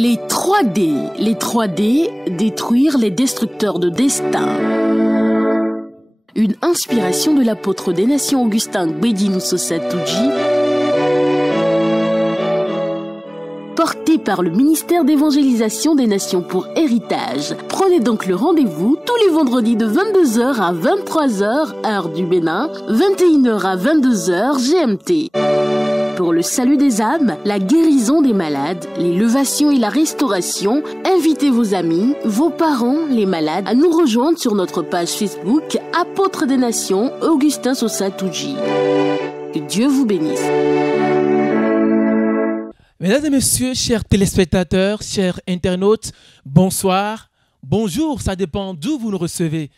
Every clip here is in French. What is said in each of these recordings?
Les 3D. Les 3D, détruire les destructeurs de destin. Une inspiration de l'apôtre des nations Augustin Gbedini Sosatouji, porté par le ministère d'évangélisation des nations pour héritage. Prenez donc le rendez-vous tous les vendredis de 22h à 23h, heure du Bénin, 21h à 22h GMT. Pour le salut des âmes, la guérison des malades, l'élévation et la restauration, invitez vos amis, vos parents, les malades à nous rejoindre sur notre page Facebook Apôtre des Nations Augustin Sosatouji. Que Dieu vous bénisse. Mesdames et messieurs, chers téléspectateurs, chers internautes, bonsoir, bonjour, ça dépend d'où vous nous recevez.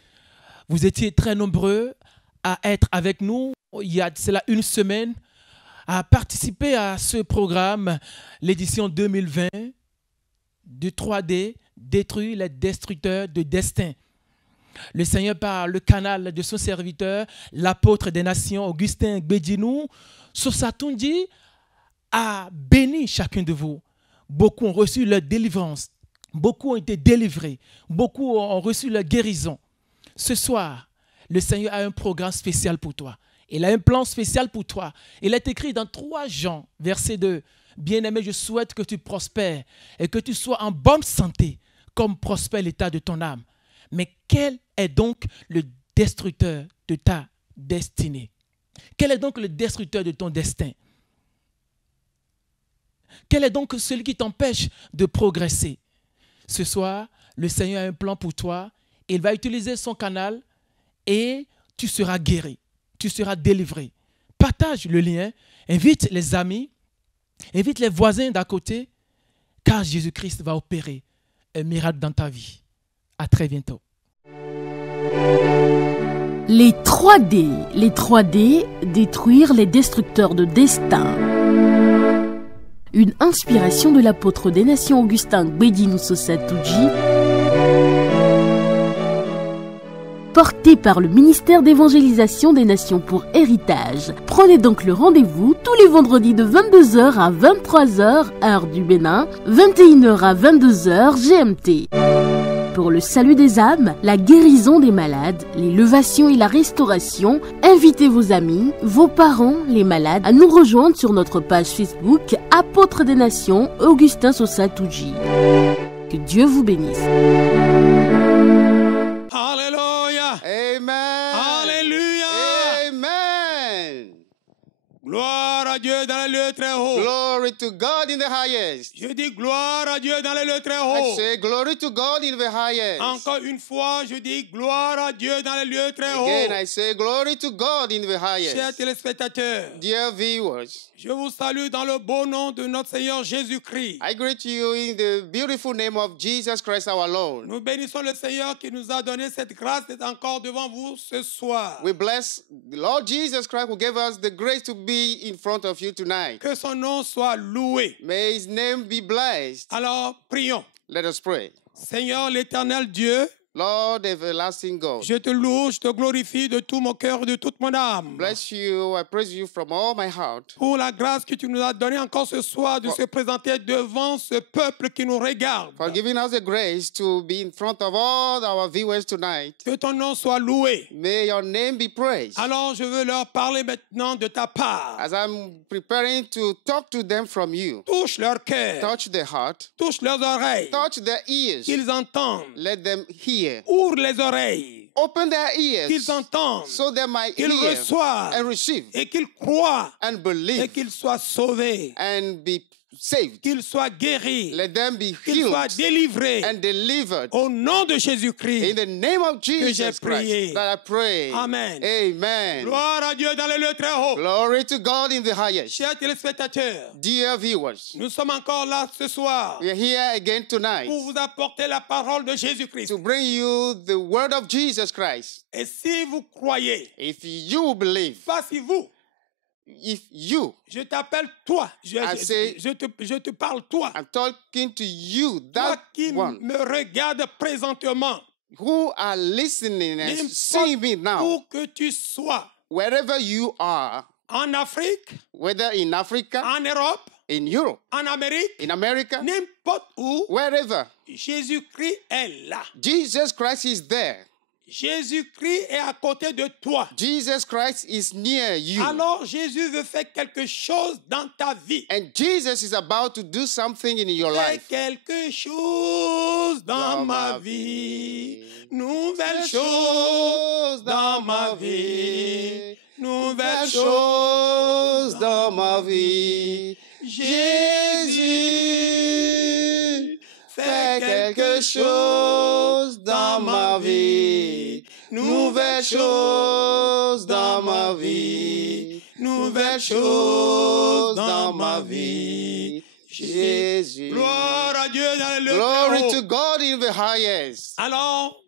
Vous étiez très nombreux à être avec nous il y a cela une semaine, à participer à ce programme, l'édition 2020 du 3D, détruire les destructeurs de destin. Le Seigneur, par le canal de son serviteur, l'apôtre des nations, Augustin Gbedini Sosatouji, a béni chacun de vous. Beaucoup ont reçu leur délivrance, beaucoup ont été délivrés, beaucoup ont reçu leur guérison. Ce soir, le Seigneur a un programme spécial pour toi. Il a un plan spécial pour toi. Il est écrit dans 3 Jean, verset 2. Bien-aimé, je souhaite que tu prospères et que tu sois en bonne santé, comme prospère l'état de ton âme. Mais quel est donc le destructeur de ta destinée? Quel est donc le destructeur de ton destin? Quel est donc celui qui t'empêche de progresser? Ce soir, le Seigneur a un plan pour toi. Il va utiliser son canal et tu seras guéri. Tu seras délivré. Partage le lien, invite les amis, invite les voisins d'à côté, car Jésus-Christ va opérer un miracle dans ta vie. À très bientôt. Les 3D. Les 3D, détruire les destructeurs de destin. Une inspiration de l'apôtre des nations Augustin Gbedini Sosatouji, porté par le ministère d'évangélisation des nations pour héritage. Prenez donc le rendez-vous tous les vendredis de 22h à 23h, heure du Bénin, 21h à 22h GMT. Pour le salut des âmes, la guérison des malades, l'élévation et la restauration, invitez vos amis, vos parents, les malades à nous rejoindre sur notre page Facebook Apôtre des Nations Augustin Sosatouji. Que Dieu vous bénisse. Alléluia. Amen. Alléluia. Amen. Gloire à Dieu dans les lieux très hauts. Glory to God in the highest. Je dis gloire à Dieu dans les lieux très I hauts. say glory to God in the highest. Encore une fois, je dis gloire à Dieu dans les lieux très Again, hauts. I say glory to God in the Chers highest. téléspectateurs, Dear viewers, je vous salue dans le beau nom de notre Seigneur Jésus-Christ. I greet you in the beautiful name of Jesus Christ our Lord. Nous bénissons le Seigneur qui nous a donné cette grâce d'être encore devant vous ce soir. We bless the Lord Jesus Christ who gave us the grace to be in front of you tonight. Que son nom soit loué. May his name be blessed. Alors, prions. Let us pray. Seigneur l'éternel Dieu, Lord everlasting God, je te loue, je te glorifie de tout mon cœur, de toute mon âme. bless you. I praise you from all my heart. Pour la grâce que tu nous as donnée encore ce soir de se présenter devant ce peuple qui nous regarde. For giving us the grace to be in front of all our viewers tonight. Que ton nom soit loué. May your name be praised. Alors je veux leur parler maintenant de ta part. As I'm preparing to talk to them from you, Touche leur cœur, touch their heart, touche leurs oreilles, touch their ears, qu'ils entendent. let them hear. Ouvre les oreilles, Open their ears qu'ils entendent, so they might qu'ils hear reçoivent and receive et qu'ils croient and et believe qu'ils soient sauvés, and be saved. qu'ils soient guéris, Let them be qu'ils soient healed délivrés. and delivered. Au nom de In Jésus-Christ. the name of Jesus j'ai prié. Christ that I pray. Amen. Amen. Gloire à Dieu dans les lieux très hauts. Glory to God in the highest. Chers téléspectateurs, Dear viewers, nous sommes encore là ce soir we are here again tonight pour vous apporter la parole de Jésus-Christ. to bring you the word of Jesus Christ. Et si vous croyez, If you believe, pas si vous, if you, je t'appelle toi, say- je te parle toi, I'm talking to you, toi that qui one me regarde présentement, who are listening and seeing me now, où que tu sois, wherever you are, en Afrique, whether in Africa, en Europe, in Europe, en Amérique, in America, n'importe où, wherever. Jésus-Christ est là. Jesus Christ is there. Jésus-Christ est à côté de toi. Jesus Christ is near you. Alors Jésus veut faire quelque chose dans ta vie. And Jesus is about to do something in your Fais life. quelque chose dans ma vie. Nouvelle chose dans ma vie. Nouvelle chose dans ma vie. Jésus, fais quelque chose dans ma vie. Nouvelle chose dans ma vie. Nouvelle chose dans ma vie. Jésus. Gloire à Dieu dans le Glory très to haut. God in the highest. Alors,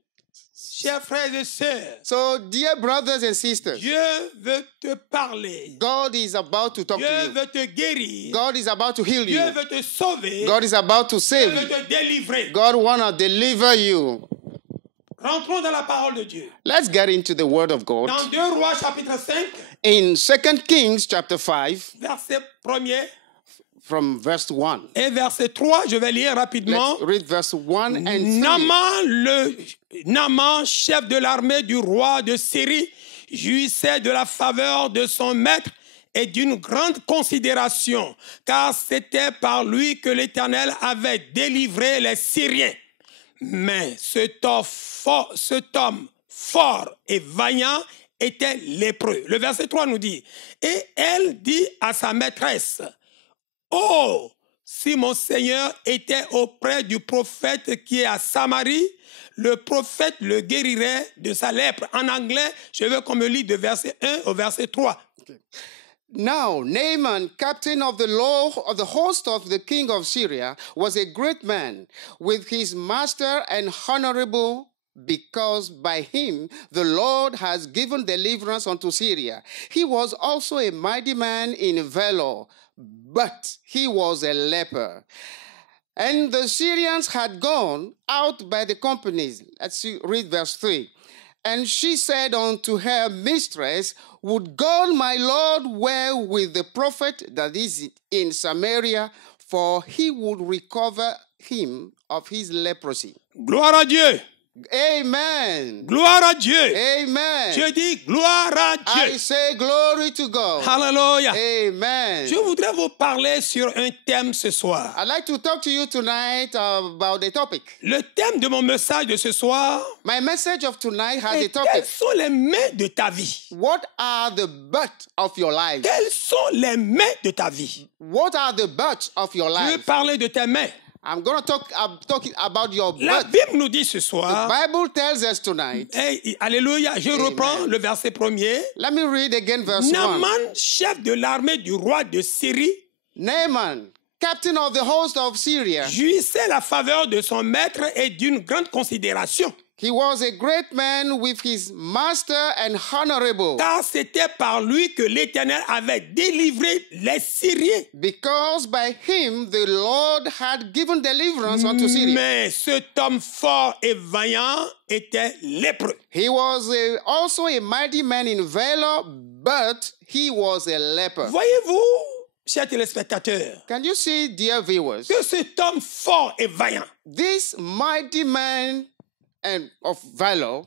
chers frères et sœurs, So, dear brothers and sisters, Dieu veut te parler. God is about to talk Dieu to you. veut te guérir. God is about to heal Dieu you. veut te sauver. God is about to Dieu save veut you. te délivrer. God wanna deliver you. Rentrons dans la parole de Dieu. Let's get into the word of God. Dans 2 Rois chapitre 5, In 2 Kings chapter 5, verset 1er from verse 1. et verset 3, je vais lire rapidement. Let's read verse 1 and 3. Naaman, chef de l'armée du roi de Syrie, jouissait de la faveur de son maître et d'une grande considération, car c'était par lui que l'Éternel avait délivré les Syriens. Mais cet homme fort et vaillant était lépreux. Le verset 3 nous dit, et elle dit à sa maîtresse, « Oh, si mon Seigneur était auprès du prophète qui est à Samarie, le prophète le guérirait de sa lèpre. » En anglais, je veux qu'on me lise de verset 1 au verset 3. Now, Naaman, captain of the host of the king of Syria, was a great man with his master and honorable, because by him the Lord has given deliverance unto Syria. He was also a mighty man in valor, but he was a leper. And the Syrians had gone out by the companies. Let's read verse 3. And she said unto her mistress, would God my Lord were with the prophet that is in Samaria, for he would recover him of his leprosy. Gloire à Dieu. Amen. Gloire à Dieu. Amen. Je dis gloire à I Dieu. say glory to God. Hallelujah. Amen. Je voudrais vous parler sur un thème ce soir. I'd like to talk to you tonight about the topic. Le thème de mon message de ce soir My message of tonight has a est topic. quels sont les mains de ta vie? What are the butt of your life? Quelles sont les mains de ta vie? What are the butts of your Je veux life? parler de tes mains. I'm going to talk about your La butt. Bible nous dit ce The soir, Bible tells us tonight. hey, alléluia, je reprends le verset 1er. Let me read again verse 1. Naaman, chef de l'armée du roi de Syrie, Naaman, captain of the host of Syria, jouissait la faveur de son maître et d'une grande considération. he was a great man with his master and honorable, Car c'était par lui que l'Éternel avait délivré les Syriens. because by him the Lord had given deliverance unto Syria. Mais cet homme fort et vaillant était lépreux. He was also a mighty man in valor, but he was a leper. Voyez-vous, chers téléspectateurs, Can you see, dear viewers, que cet homme fort et vaillant, this mighty man and of valor,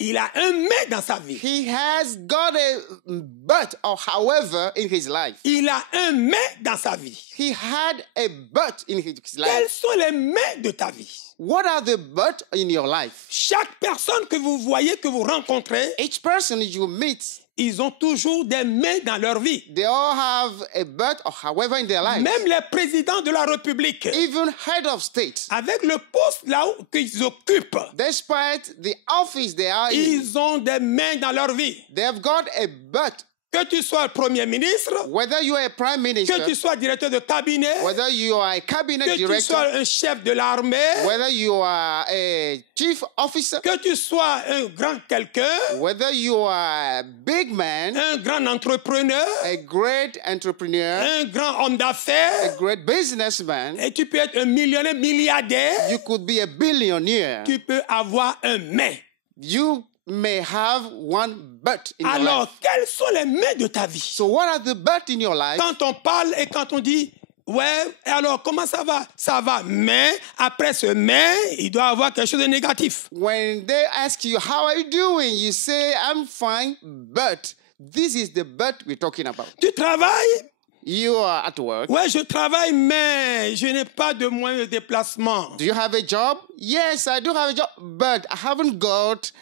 il a un mais dans sa vie. he has got a but, or however, in his life. Il a un mais dans sa vie. He had a but in his Quels life. sont les mais de ta vie? What are the but in your life? Chaque personne que vous voyez, que vous rencontrez, Each person you meet, ils ont toujours des mais dans leur vie. they all have a but, or however, in their life. Même les présidents de la République, Even head of state, avec le poste là qu'ils occupent, despite the office they are in, ils ont des mains dans leur vie. they have got a but. Que tu sois le Premier ministre, Whether you are a prime minister, que tu sois directeur de cabinet, whether you are a cabinet que tu director, sois un chef de l'armée, whether you are a chief officer, que tu sois un grand quelqu'un, whether you are a big man, un grand entrepreneur, a great entrepreneur, un grand homme a d'affaires, great businessman, et tu peux être un millionnaire, milliardaire, you could be a billionaire. tu peux avoir un mais. You may have one but in your Alors, life. quelles sont les mais de ta vie? So what are the but in your life? Quand on parle et quand on dit Ouais, et alors comment ça va? Ça va, mais après ce mais, il doit avoir quelque chose de négatif. When they ask you, how are you doing? You say, I'm fine, but this is the but we're talking about. Tu travailles? You are at work. Ouais, je travaille, mais je n'ai pas de moyens de déplacement. Do you have a job? Yes, I do have a job, but I haven't got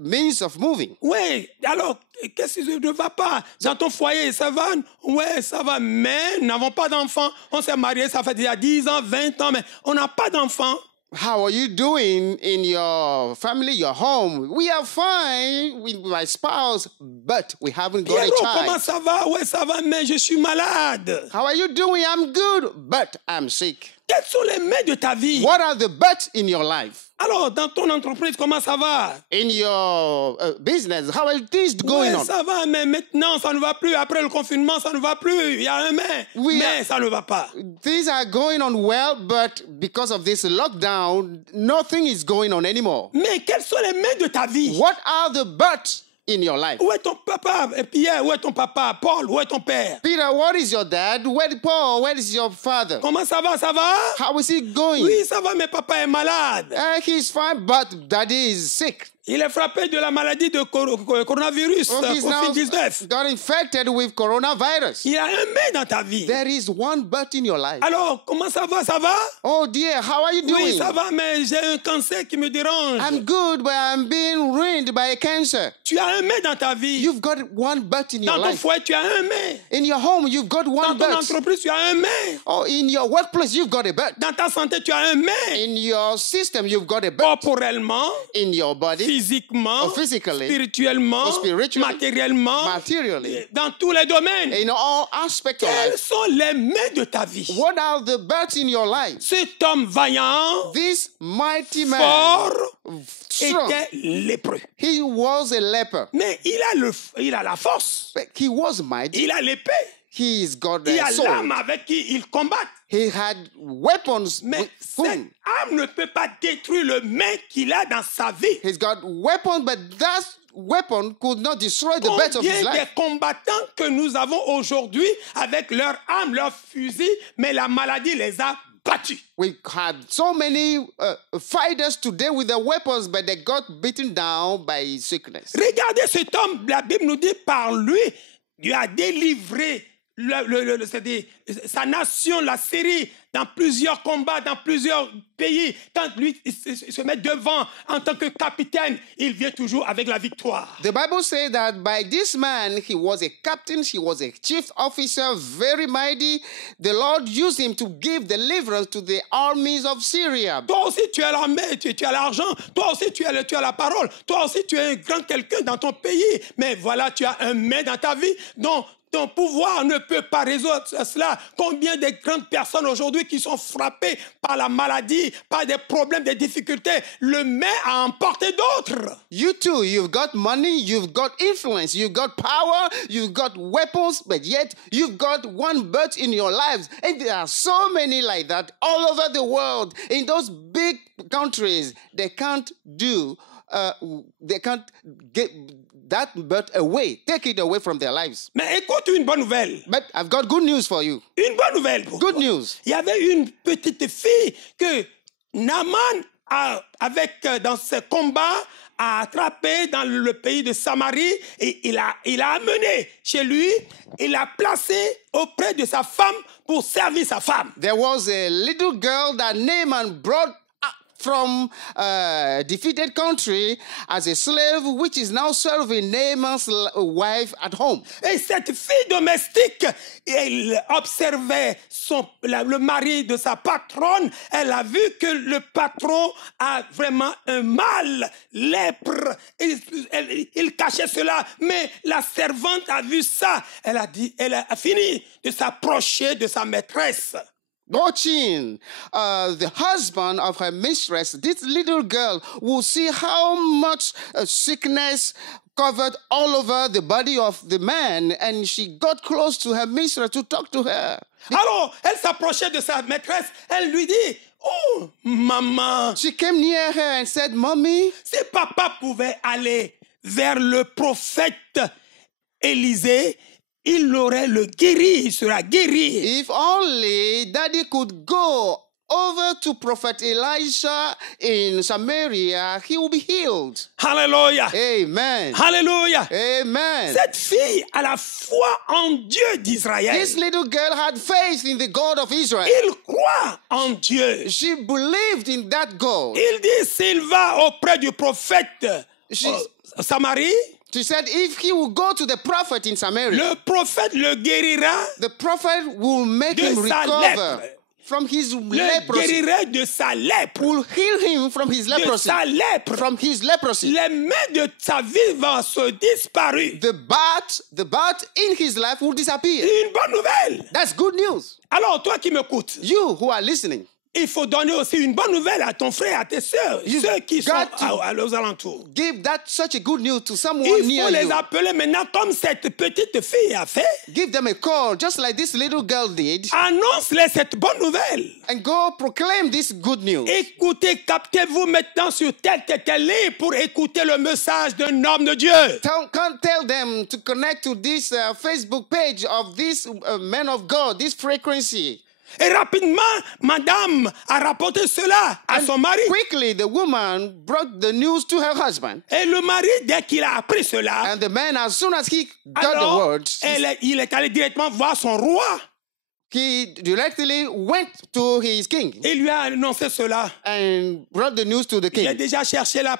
means of moving. Ouais, alors, qu'est-ce qui ne va pas? Dans ton foyer, ça va? Ouais, ça va, mais nous n'avons pas d'enfants. On s'est mariés, ça fait déjà 10 ans, 20 ans, mais on n'a pas d'enfants. How are you doing in your family, your home? We are fine with my spouse, but we haven't got a Comment child. ça va? Ouais, ça va, mais je suis malade. How are you doing? I'm good, but I'm sick. Quels sont les mais de ta vie? What are the buts in your life? Alors, dans ton entreprise, comment ça va? In your business, how are things going Ouais, on? ça va, mais maintenant, ça ne va plus. Après le confinement, ça ne va plus. Il y a un mais. Oui, Mais ça ne va pas. Things are going on well, but because of this lockdown, nothing is going on anymore. Mais quels sont les mais de ta vie? What are the buts in your life? Où est ton papa? Pierre, où est ton papa? Paul, où est ton père? Peter, what is your dad? Where Paul? Where is your father? Comment ça va? Ça va? How is he going? Oui, ça va, mais papa est malade. He's fine, but daddy is sick. Il est frappé de la maladie de coronavirus, He's now COVID-19. got infected with coronavirus. Il y a un mais dans ta vie. There is one but in your life. Alors, comment ça va? Ça va? Oh dear, how are you doing? Oui, ça va, mais j'ai un cancer qui me dérange. I'm good, but I'm being ruined by a cancer. Tu as un mais dans ta vie. You've got one but in your Dans ton life. foyer, tu as un mais. In your home, you've got one Dans ton but. entreprise, tu as un mais. Oh, in your workplace, you've got a but. Dans ta santé, tu as un mais. In your system, you've got a but. Corporellement, In your body, physiquement, physically, spirituellement, spiritually, matériellement, materially, dans tous les domaines. in all aspects of Quels life. sont les mais de ta vie? What are the buts in your life? Cet homme vaillant, This mighty man, fort, strong, était lépreux. he was a leper. Mais il a la force, But he was mighty. il a l'épée, He's got il a a sword. l'arme avec qui il combat. He had weapons Mais with cette whom arme ne peut pas détruire le mais qu'il a dans sa vie. he's got weapons, but that weapon could not destroy the bet of his Combien life. des combattants que nous avons aujourd'hui avec leurs armes, leurs fusils, mais la maladie les a battus. We had so many fighters today with their weapons, but they got beaten down by sickness. Regardez cet homme, la Bible nous dit par lui, Dieu a délivré c'est-à-dire sa nation, la Syrie, dans plusieurs combats, dans plusieurs pays. Quand lui il se met devant en tant que capitaine, il vient toujours avec la victoire. The Bible says that by this man, he was a captain, he was a chief officer, very mighty. The Lord used him to give deliverance to the armies of Syria. Toi aussi, tu as l'armée, tu as l'argent. Toi aussi, tu as la parole. Toi aussi, tu es un grand quelqu'un dans ton pays. Mais voilà, tu as un mais dans ta vie dont ton pouvoir ne peut pas résoudre cela. Combien de grandes personnes aujourd'hui qui sont frappées par la maladie, par des problèmes, des difficultés, le mais a emporté d'autres. You too, you've got money, you've got influence, you've got power, you've got weapons, but yet you've got one but in your lives. And there are so many like that all over the world. In those big countries, they can't get that but away, take it away from their lives. Mais écoute une bonne nouvelle. But I've got good news for you. Une bonne nouvelle pour Good toi. news. Il y avait une petite fille que Naaman, dans ses combats, a attrapé dans le pays de Samarie et il a amené chez lui, il l'a placé auprès de sa femme pour servir sa femme. There was a little girl that Naaman brought from a defeated country as a slave, which is now serving Naaman's wife at home. Et cette fille domestique, elle observait le mari de sa patronne. Elle a vu que le patron a vraiment un mal, lèpre. Il cachait cela, mais la servante a vu ça. Elle a fini de s'approcher de sa maîtresse. Watching the husband of her mistress, this little girl will see how much sickness covered all over the body of the man, and she got close to her mistress to talk to her. Alors, elle s'approchait de sa maîtresse, elle lui dit, oh, maman. She came near her and said, Mommy, si papa pouvait aller vers le prophète Élisée il aurait le guéri, il sera guéri. If only Daddy could go over to Prophet Elisha in Samaria, he will be healed. Alléluia. Amen. Alléluia. Amen. Cette fille a la foi en Dieu d'Israël. This little girl had faith in the God of Israel. Il croit en Dieu. She believed in that God. Il dit s'il va auprès du prophète Samarie, She said if he will go to the prophet in Samaria, le prophète le guérira, the prophet will make de him sa recover lèpre. from his Le leprosy. guérirait de sa lèpre. Will heal him from his De leprosy. sa lèpre. From his leprosy. Les mains de sa vivance sont disparues. The bat in his life will disappear. Une bonne nouvelle. That's good news. Alors, toi qui m'écoutes, You who are listening, il faut donner aussi une bonne nouvelle à ton frère, à tes sœurs, ceux qui sont got to aux alentours. give that such a good news to someone Il near faut les you. appeler maintenant comme cette petite fille a fait. Give them a call, just like this little girl did, Annonce-les cette bonne nouvelle. and go proclaim this good news. Écoutez, captez-vous maintenant sur tel livre pour écouter le message d'un homme de Dieu. Can't tell them to connect to this Facebook page of this man of God, this frequency. Et rapidement, madame a rapporté cela à son mari. Quickly, the woman brought the news to her husband. Et le mari, dès qu'il a appris cela, And the man, as soon as he got the alors, words, il est allé directement voir son roi. he directly went to his king Il lui a annoncé cela. and brought the news to the J'ai king. déjà cherché la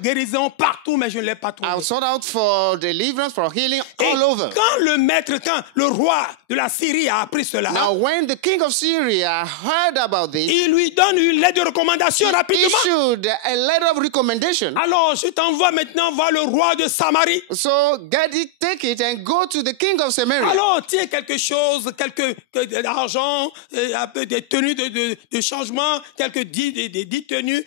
guérison partout, mais je ne l'ai pas trouvé. I sought out for deliverance, for healing Et all over. quand le roi de la Syrie a appris cela, Now, when the king of Syria heard about this, il lui donne une lettre de recommandation rapidement. issued a letter of recommendation. Alors, je t'envoie maintenant voir le roi de Samarie. So get it, take it, and go to the king of Samaria. Alors, tiens quelque chose, d'argent, un peu des tenues de changement, quelques 10 tenues,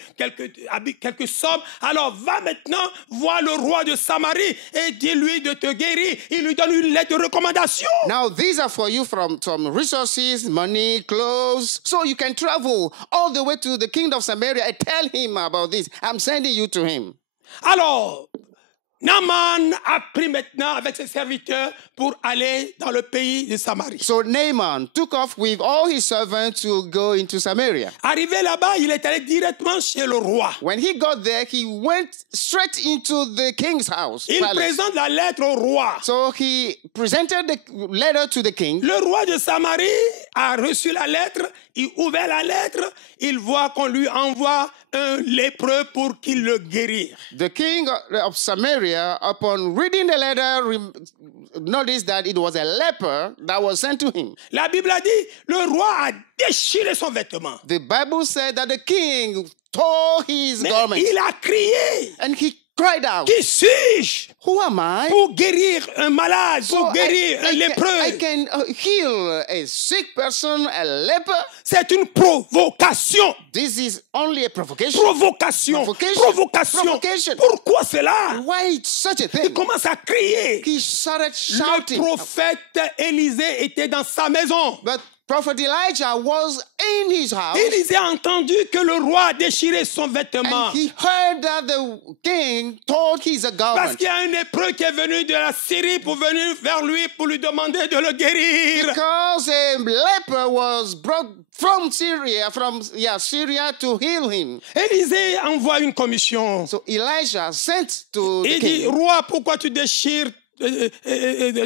quelques sommes. Alors, va maintenant voir le roi de Samarie et dis-lui de te guérir. Il lui donne une lettre de recommandation. Now, these are for you from some resources, money, clothes, so you can travel all the way to the king of Samaria and tell him about this. I'm sending you to him. Alors, Naaman a pris maintenant avec ses serviteurs pour aller dans le pays de Samarie. So Naaman took off with all his servants to go into Samaria. Arrivé là-bas, il est allé directement chez le roi. When he got there, he went straight into the king's house. Il palace. présente la lettre au roi. So he presented the letter to the king. Le roi de Samarie a reçu la lettre, il ouvert la lettre, il voit qu'on lui envoie un lépreux pour qu'il le guérisse. The king of Samaria, upon reading the letter, noticed that it was a leper that was sent to him. La Bible a dit, le roi a déchiré son vêtement. The Bible said that the king tore his Mais garment il a crié, and he cried out, qui suis-je who am I? pour guérir un malade, So pour guérir un I lépreux? can heal a sick person, a leper. C'est une provocation. This is only a provocation. Provocation. Provocation. Provocation. Pourquoi cela? Why such a Il thing? commence à crier. He started Le shouting. prophète Élisée était dans sa maison. But Prophet Elijah was in his house. Élisée a entendu que le roi a déchiré son vêtement. And he heard that the king tore his Parce garment. qu'il y a un lépreux qui est venu de la Syrie pour venir vers lui pour lui demander de le guérir. Because a leper was brought from Syria, Syria to heal him. Élisée envoie une commission. So Elijah sent to the Il dit, king. roi, pourquoi tu déchires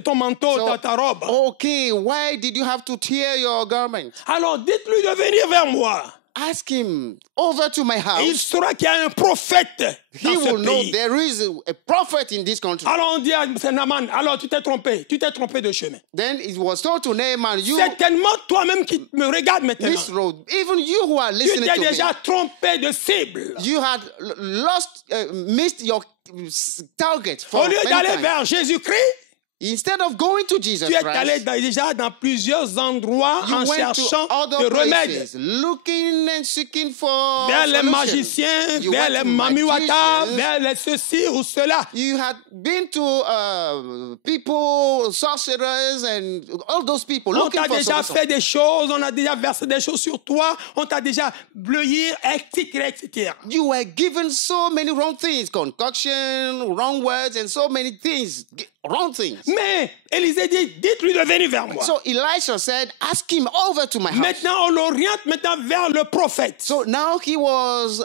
ton manteau, So, ta robe? okay, why did you have to tear your garment? Alors dites-lui de venir vers moi. Ask him over to my Et il house. saura qu'il y a un prophète He dans ce will know pays. there is a prophet in this country. Alors on dit à Naaman, alors tu t'es trompé de chemin. Then it was told to Naaman, you, Certainement toi-même qui me regardes maintenant. this road, even you who are Tu listening t'es to déjà me, trompé de cible. you had missed your target for Au lieu many d'aller times. vers Jésus-Christ, Instead of going to Jesus tu es allé Christ, déjà dans plusieurs endroits you en went cherchant to other des remèdes. places, looking and seeking for Vers les solutions. magiciens, You vers went les to mamiwata, magicians. vers les ceci ou cela. You had been to people, sorcerers, and all those people On looking t'a for déjà solutions. fait des choses, on a déjà versé des choses sur toi, on t'a déjà bleui, etc., etc. You were given so many wrong things, concoction, wrong words, and so many things wrong things. Mais Élisée dit, dites-lui de venir vers moi. So Elisha said, ask him over to my house. Maintenant, on l'oriente maintenant vers le prophète. So now he was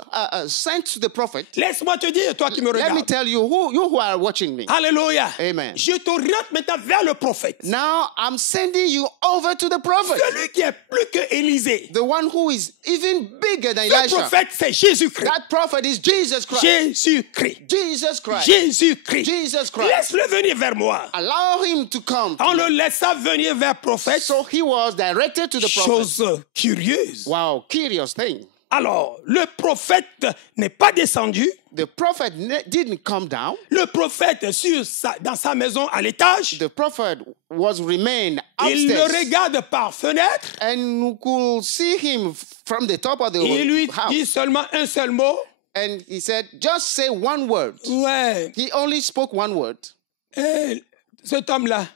sent to the prophet. Laisse-moi te dire, toi qui me Let me regardes. tell you, who are watching me. Alléluia. Amen. Je t'oriente maintenant vers le prophète. Now I'm sending you over to the prophet. Celui qui est plus que Élisée. The one who is even bigger than Ce Elisha. prophète, c'est Jésus-Christ. That prophet is Jesus Christ. Jésus-Christ. Jesus Christ. Jésus-Christ. Jesus Christ. Laisse-le venir vers moi. Allow him to come. On le laissa venir vers le prophète. So he was directed to the prophet. Chose curieuse. Wow, curious thing. Alors, le prophète n'est pas descendu. The prophet didn't come down. Le prophète, dans sa maison à l'étage, The prophet was remained il le upstairs. regarde par fenêtre. And you could see him from the top of the Il lui house. dit seulement un seul mot. And he said, just say one word. Ouais. He only spoke one word. Et cet homme-là,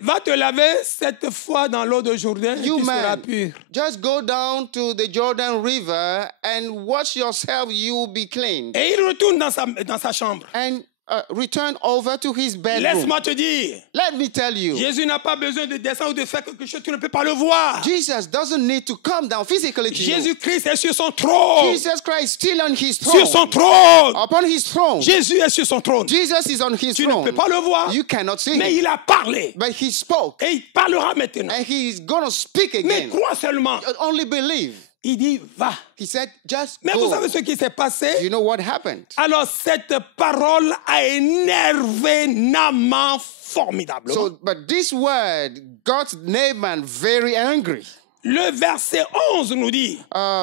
va te laver cette fois dans l'eau de Jourdain et You tu seras man, pur. just go down to the Jordan River and wash yourself, you will be clean. Et il retourne dans sa chambre. And return over to his bedroom. Laisse-moi te dire, Let me tell you, Jésus n'a pas besoin de descendre ou de faire quelque chose, tu ne peux pas le voir. Jesus doesn't need to come down physically to you. Jésus-Christ est sur son trône. Jesus Christ is still on his Sur son throne. trône. Upon his throne. Jésus est sur son trône. Jesus is on his Tu ne throne. peux pas le voir. You cannot see Mais him. il a parlé. But he spoke. Et il parlera maintenant. And he's going to speak Mais again. crois seulement. Only believe. Il dit, va. He said, just Mais vous go. savez ce qui s'est passé? You know what happened? Alors cette parole a énervé Naaman formidablement. So, but this word got Naaman very angry. Le verset 11 nous dit,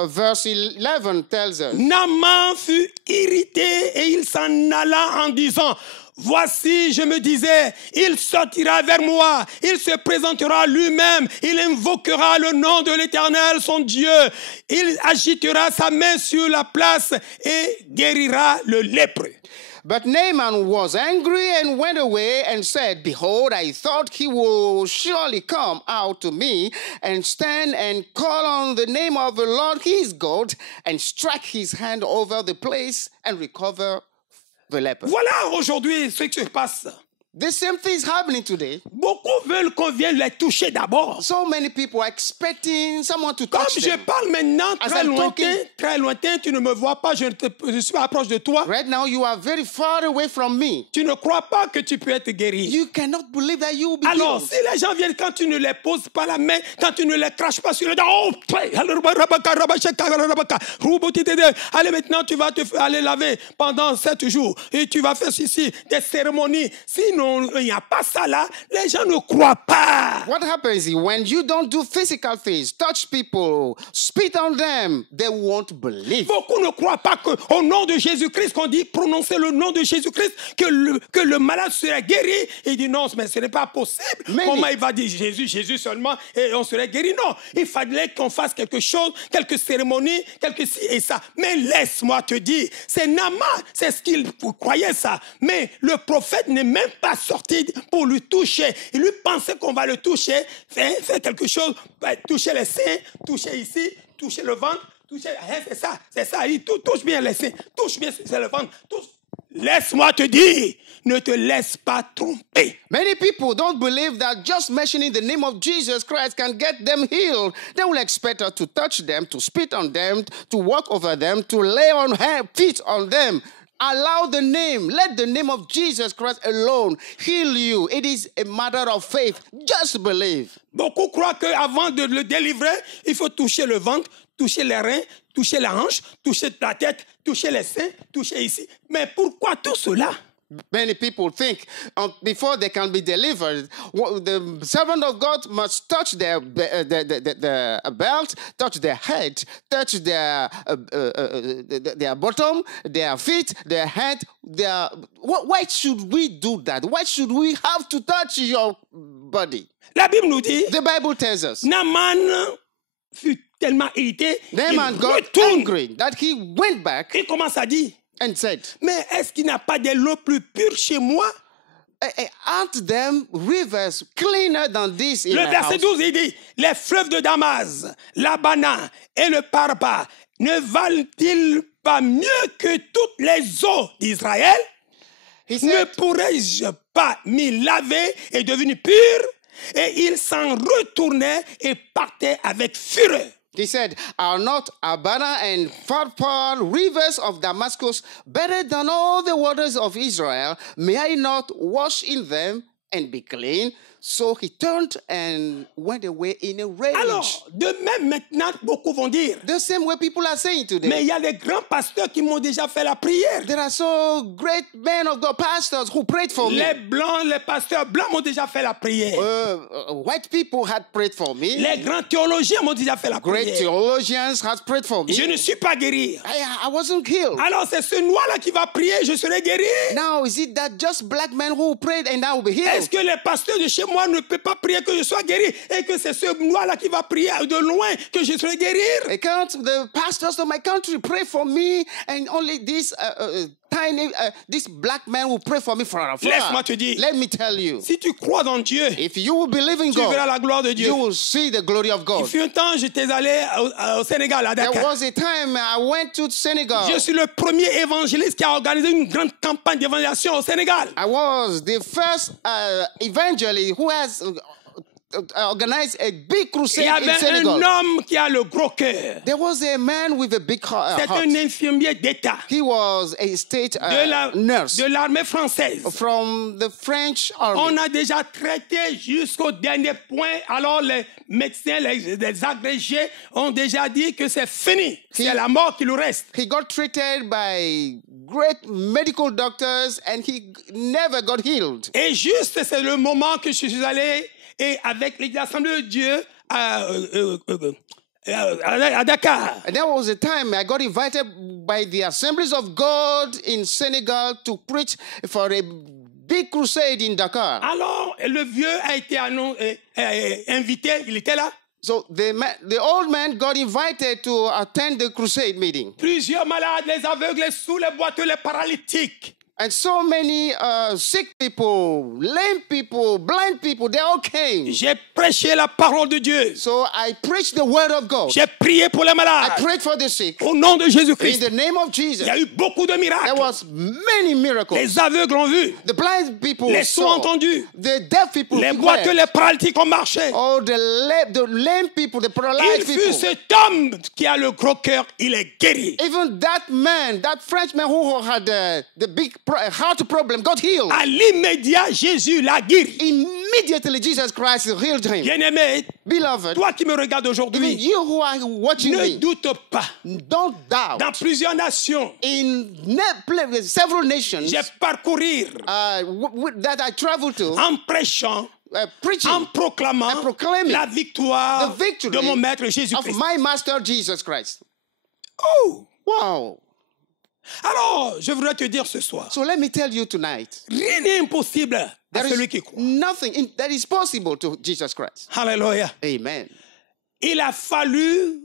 Verse 11 tells us, Naaman fut irrité et il s'en alla en disant, voici, je me disais, il sortira vers moi, il se présentera lui-même, il invoquera le nom de l'Éternel, son Dieu, il agitera sa main sur la place et guérira le lépreux. But Naaman was angry and went away and said, behold, I thought he will surely come out to me and stand and call on the name of the Lord his God and strike his hand over the place and recover the leper. Voilà aujourd'hui ce qui se passe. The same thing is happening today. Beaucoup veulent qu'on vienne les toucher d'abord. So many people are expecting someone to Comme touch je them. parle maintenant As très I'm lointain, tu ne me vois pas, je suis approche de toi. Right now, you are very far away from me. Tu ne crois pas que tu peux être guéri. You cannot believe that you will be Alors, healed. si les gens viennent quand tu ne les poses pas la main, quand tu ne les craches pas sur le dos, allez maintenant tu vas aller laver pendant 7 jours et tu vas faire ceci, des cérémonies. Sinon, il n'y a pas ça là, les gens ne croient pas. What happens is when you don't do physical things, touch people, spit on them, they won't believe. Beaucoup ne croient pas qu'au nom de Jésus-Christ, qu'on dit prononcer le nom de Jésus-Christ, que le malade serait guéri. Il dit non, mais ce n'est pas possible. Many. Comment il va dire Jésus seulement et on serait guéri? Non, il fallait qu'on fasse quelque chose, quelques cérémonies, quelques ci et ça. Mais laisse-moi te dire, c'est Naaman, c'est ce qu'il croyait ça. Mais le prophète n'est même pas sorti pour lui toucher. Il lui pensait qu'on va le toucher, faire quelque chose, toucher les seins, toucher ici, toucher le ventre, toucher, c'est ça, il touche bien les seins, touche bien le ventre, touche. Laisse-moi te dire, ne te laisse pas tromper. Many people don't believe that just mentioning the name of Jesus Christ can get them healed. They will expect us to touch them, to spit on them, to walk over them, to lay on feet on them. Allow the name, let the name of Jesus Christ alone heal you. It is a matter of faith. Just believe. Beaucoup croient qu'avant de le délivrer, il faut toucher le ventre, toucher les reins, toucher la hanche, toucher la tête, toucher les seins, toucher ici. Mais pourquoi tout cela? Many people think before they can be delivered, the servant of God must touch their belt, touch their head, touch their bottom, their feet, their head. Why should we do that? Why should we have to touch your body? La Bible nous dit, The Bible tells us, Naaman fut tellement irrité, Naaman il got retourne. angry that he went back Il commence à dire, and said, mais est-ce qu'il n'y a pas de l'eau plus pure chez moi? aren't them rivers cleaner than this in Le my verset house? 12, il dit, les fleuves de Damas, l'Abana et le Parba ne valent-ils pas mieux que toutes les eaux d'Israël? He ne said, pourrais-je pas m'y laver et devenir pur? Et il s'en retournait et partait avec fureur. He said, are not Abana and Pharpar, rivers of Damascus, better than all the waters of Israel? May I not wash in them and be clean? So he turned and went away in a rage. Alors, de même maintenant, beaucoup vont dire, The same way people are saying mais today. il y a des grands pasteurs qui m'ont déjà fait la prière. There are so great men of God, pastors who prayed for me. Les blancs, les pasteurs blancs m'ont déjà fait la prière. White people had prayed for me. Les grands théologiens m'ont déjà fait la Great prière. theologians had prayed for me. Je ne suis pas guéri. I wasn't healed. Alors c'est ce noir-là qui va prier, je serai guéri. Now, is it that just black men who prayed and I will be Est-ce healed? que les pasteurs de chez moi ne peuvent pas prier que je sois guéri et que c'est ce noir-là qui va prier de loin que je serai guéri? Can't the pastors of my country pray for me and only this this black man will pray for me from afar? Laisse-moi te dire. Let me tell you. Si tu crois dans Dieu, If you will believe in tu verras God, la gloire de Dieu. you will see the glory of Il God. fut un temps, j'étais allé au Sénégal, à There Dakar. was a time I went to Senegal. Je suis le premier évangéliste qui a organisé une grande campagne d'évangélisation au Sénégal. I was the first evangelist who has organized a big Il crusade y in avait Senegal. un homme qui a le gros cœur. There was a man with a big C'est heart. un infirmier d'État He was a state nurse de l'armée française. from the French army. On a déjà traité jusqu'au dernier point. Alors les médecins, les agrégés ont déjà dit que c'est fini. C'est la mort qui nous reste. He got treated by great medical doctors and he never got healed. Et juste, c'est le moment que je suis allé et avec l'Assemblée de Dieu à Dakar. And there was a time I got invited by the Assemblies of God in Senegal to preach for a big crusade in Dakar. Alors, le vieux a été invité, il était là. So the old man got invited to attend the crusade meeting. Plusieurs malades, les aveugles, les sourds, les boiteux, les paralytiques. And so many sick people, lame people, blind people, they all came. J'ai prêché la parole de Dieu. So I preached the word of God. J'ai prié pour les I malades. prayed for the sick. Au nom de In Jésus-Christ. the name of Il Jesus. y a eu beaucoup de There miracles. was many miracles. Les aveugles ont vu. The blind people Les sourds ont saw. entendu. The deaf people Les heard. boiteux, les paralytiques ont marché. Oh, the lame people, the Il paralyzed fut people. cet homme qui a le gros cœur, il est guéri. Even that man, that Frenchman who had the big heart problem, got healed. À l'immédiat, Jésus l'a guéri. Immediately, Jesus Christ healed him. Bien-aimé, Beloved, toi qui me regardes even aujourd'hui, you who are watching ne me, doute pas. don't doubt. Dans plusieurs nations, In several nations j'ai parcouru that I traveled to, en prêchant, preaching en proclamant and proclaiming la victoire the victory de mon maître of Jésus-Christ. my Master Jesus Christ. Oh! Wow. Alors, je voudrais te dire ce soir, So let me tell you tonight, rien n'est impossible à there celui is qui croit. nothing that is possible to Jesus Christ. Alléluia. Amen. Il a fallu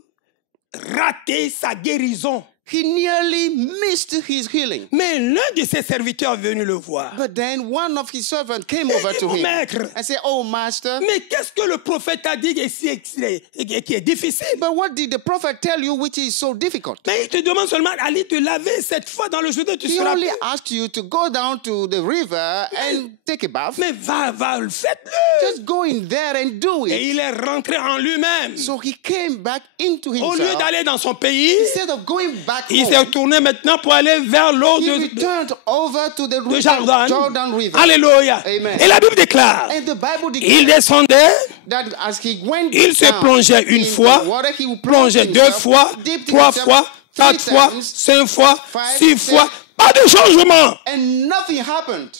rater sa guérison. He nearly missed his healing. Mais l'un de ses serviteurs est venu le voir. But then one of his servants came over to Mon him maître, and said, "Oh, Master, mais qu'est-ce que le prophète a dit qui est difficile? but what did the prophet tell you which is so difficult?" Mais il te demande seulement d'aller te laver cette fois dans le Jourdain, tu He seras... only asked you to go down to the river and take a bath. Mais va, faites-le. Just go in there and do Et it. il est rentré en lui-même. So he came back into Au lieu himself. d'aller dans son pays, Instead of going back il s'est home, tourné maintenant pour aller vers l'eau he de returned over to the river, Jordan. Jordan River. Alléluia. Amen. Et la Bible déclare, And the Bible il declares descendait, that as he went il se down plongeait une in fois, the water, he would plongeait plunge deux himself, fois, dipped trois himself fois, 3 quatre fois, times, 5 fois, 5, 6 fois. Pas de changement. and nothing happened.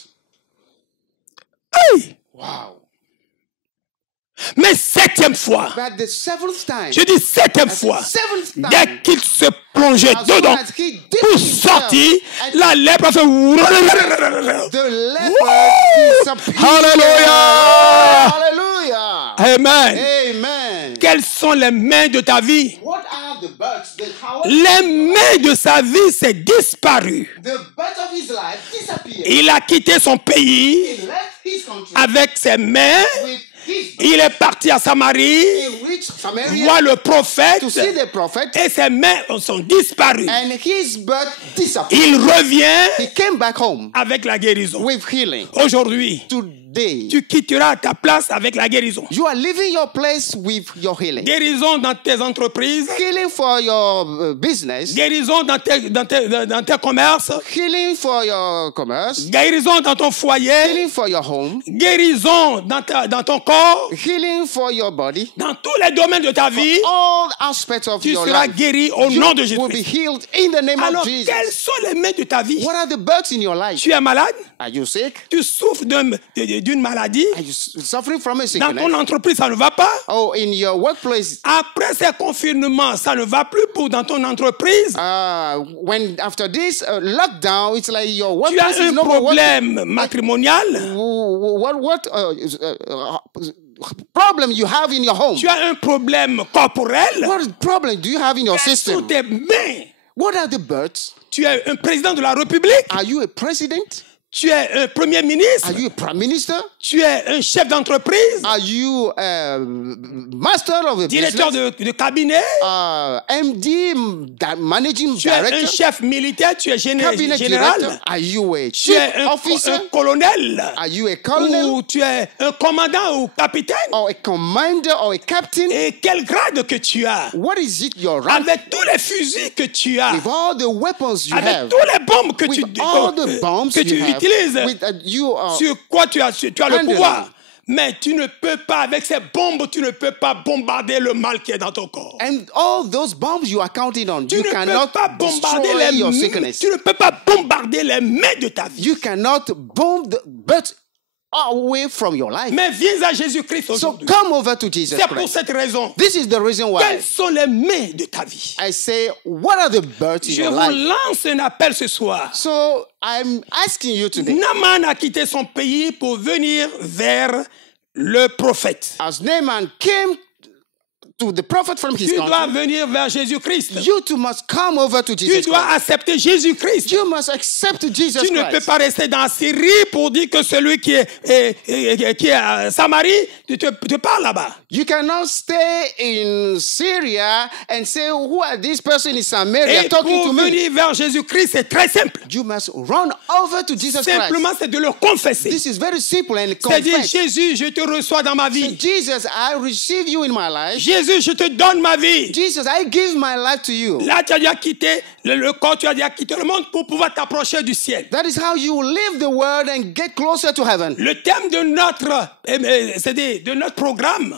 Hey! Wow. Mais 7e fois, But the 7th time, je dis 7e at fois, the 7th time, dès qu'il se plongeait as soon dedans as he dipped pour himself, sortir, and la lèpre a fait... the leper disappeared. Hallelujah! Hallelujah. Amen. Amen. Quelles sont les mains de ta vie? What are the birds? Les mains de sa vie s'est disparu. The birth of his life disappeared. Il a quitté son pays He left his country avec ses mains with Il est parti à Samarie, He reached Samaria voit le prophète, to see the prophet, et ses mains sont disparues. and his birth disappeared. Il revient He came back home avec la guérison. with healing. Aujourd'hui, Today, tu quitteras ta place avec la guérison. you are leaving your place with your healing. Guérison dans tes entreprises, Healing for your business, guérison dans tes commerces, healing for your commerce, guérison dans ton foyer, healing for your home, guérison dans ton corps, healing for your body. dans tous les domaines de ta vie. All aspects of Tu your seras life, guéri au you nom de will be Jésus-Christ. healed in the name Alors, of Jesus. quels sont les mains de ta vie? What are the births in your life? Tu es malade? Are you sick? Tu souffres d'une maladie? Are you suffering from a Dans sickness? ton entreprise, ça ne va pas? Oh, in your workplace, Après ces confinements, ça ne va plus pour dans ton entreprise? when after this lockdown, it's like your Tu workplace as is un no more working. problème matrimonial? What problem you have in your home? Tu as un problème corporel? What problem do you have in your Quelles sont system? tes mains? What are the births? Tu es un président de la République? Are you a president? Tu es un premier ministre? Are you a prime minister? Tu es un chef d'entreprise? Are you a master of a Directeur business? de cabinet? MD, managing Tu es un director? chef militaire? Tu es Cabinet général? director? Are you a Tu chief es un officer? colonel? Are you a colonel? Ou tu es un commandant ou capitaine? Or a commander or a captain? Et quel grade que tu as? What is it your rank? Avec tous les fusils que tu as, With all the weapons you avec have, tous les bombes que with all the bombs que tu you have, utilises, with you are sur quoi tu as le handling. pouvoir. Mais tu ne peux pas, avec ces bombes, tu ne peux pas bombarder le mal qui est dans ton corps. and all those bombs you are counting on, Tu you ne peux cannot pas bombarder destroy your sickness. tu ne peux pas bombarder les mains de ta vie. You cannot bomb the birth away from your life. Mais viens à Jésus-Christ So aujourd'hui. come over to Jesus C'est pour Christ. cette raison. This is the reason why Quelles sont les mains de ta vie? I say, what are the births in Je your vous life? lance un appel ce soir. So I'm asking you today, Naaman a quitté son pays pour venir vers le prophète. as Naaman came to the prophet from his Tu dois country, venir vers Jésus-Christ. you too must come over to Tu Jesus dois Christ. accepter Jésus-Christ. You must accept Jesus Tu ne peux Christ. pas rester dans Syrie pour dire que celui qui est à Samarie te parle là-bas. You cannot stay in Syria and say, who are this person in Samaria Et talking pour to me? venir vers Jésus-Christ, c'est très simple. You must run over to Jesus Christ. Simplement, c'est de le confesser. This is very simple and C'est dire, confess. Jésus, je te reçois dans ma So, vie. Jesus, I receive you in my life. Jésus, je te donne ma vie. Jesus, I give my life to you. Là, tu as déjà quitté le corps, tu as déjà quitté le monde pour pouvoir t'approcher du ciel. That is how you leave the world and get closer to heaven. Le thème de notre programme,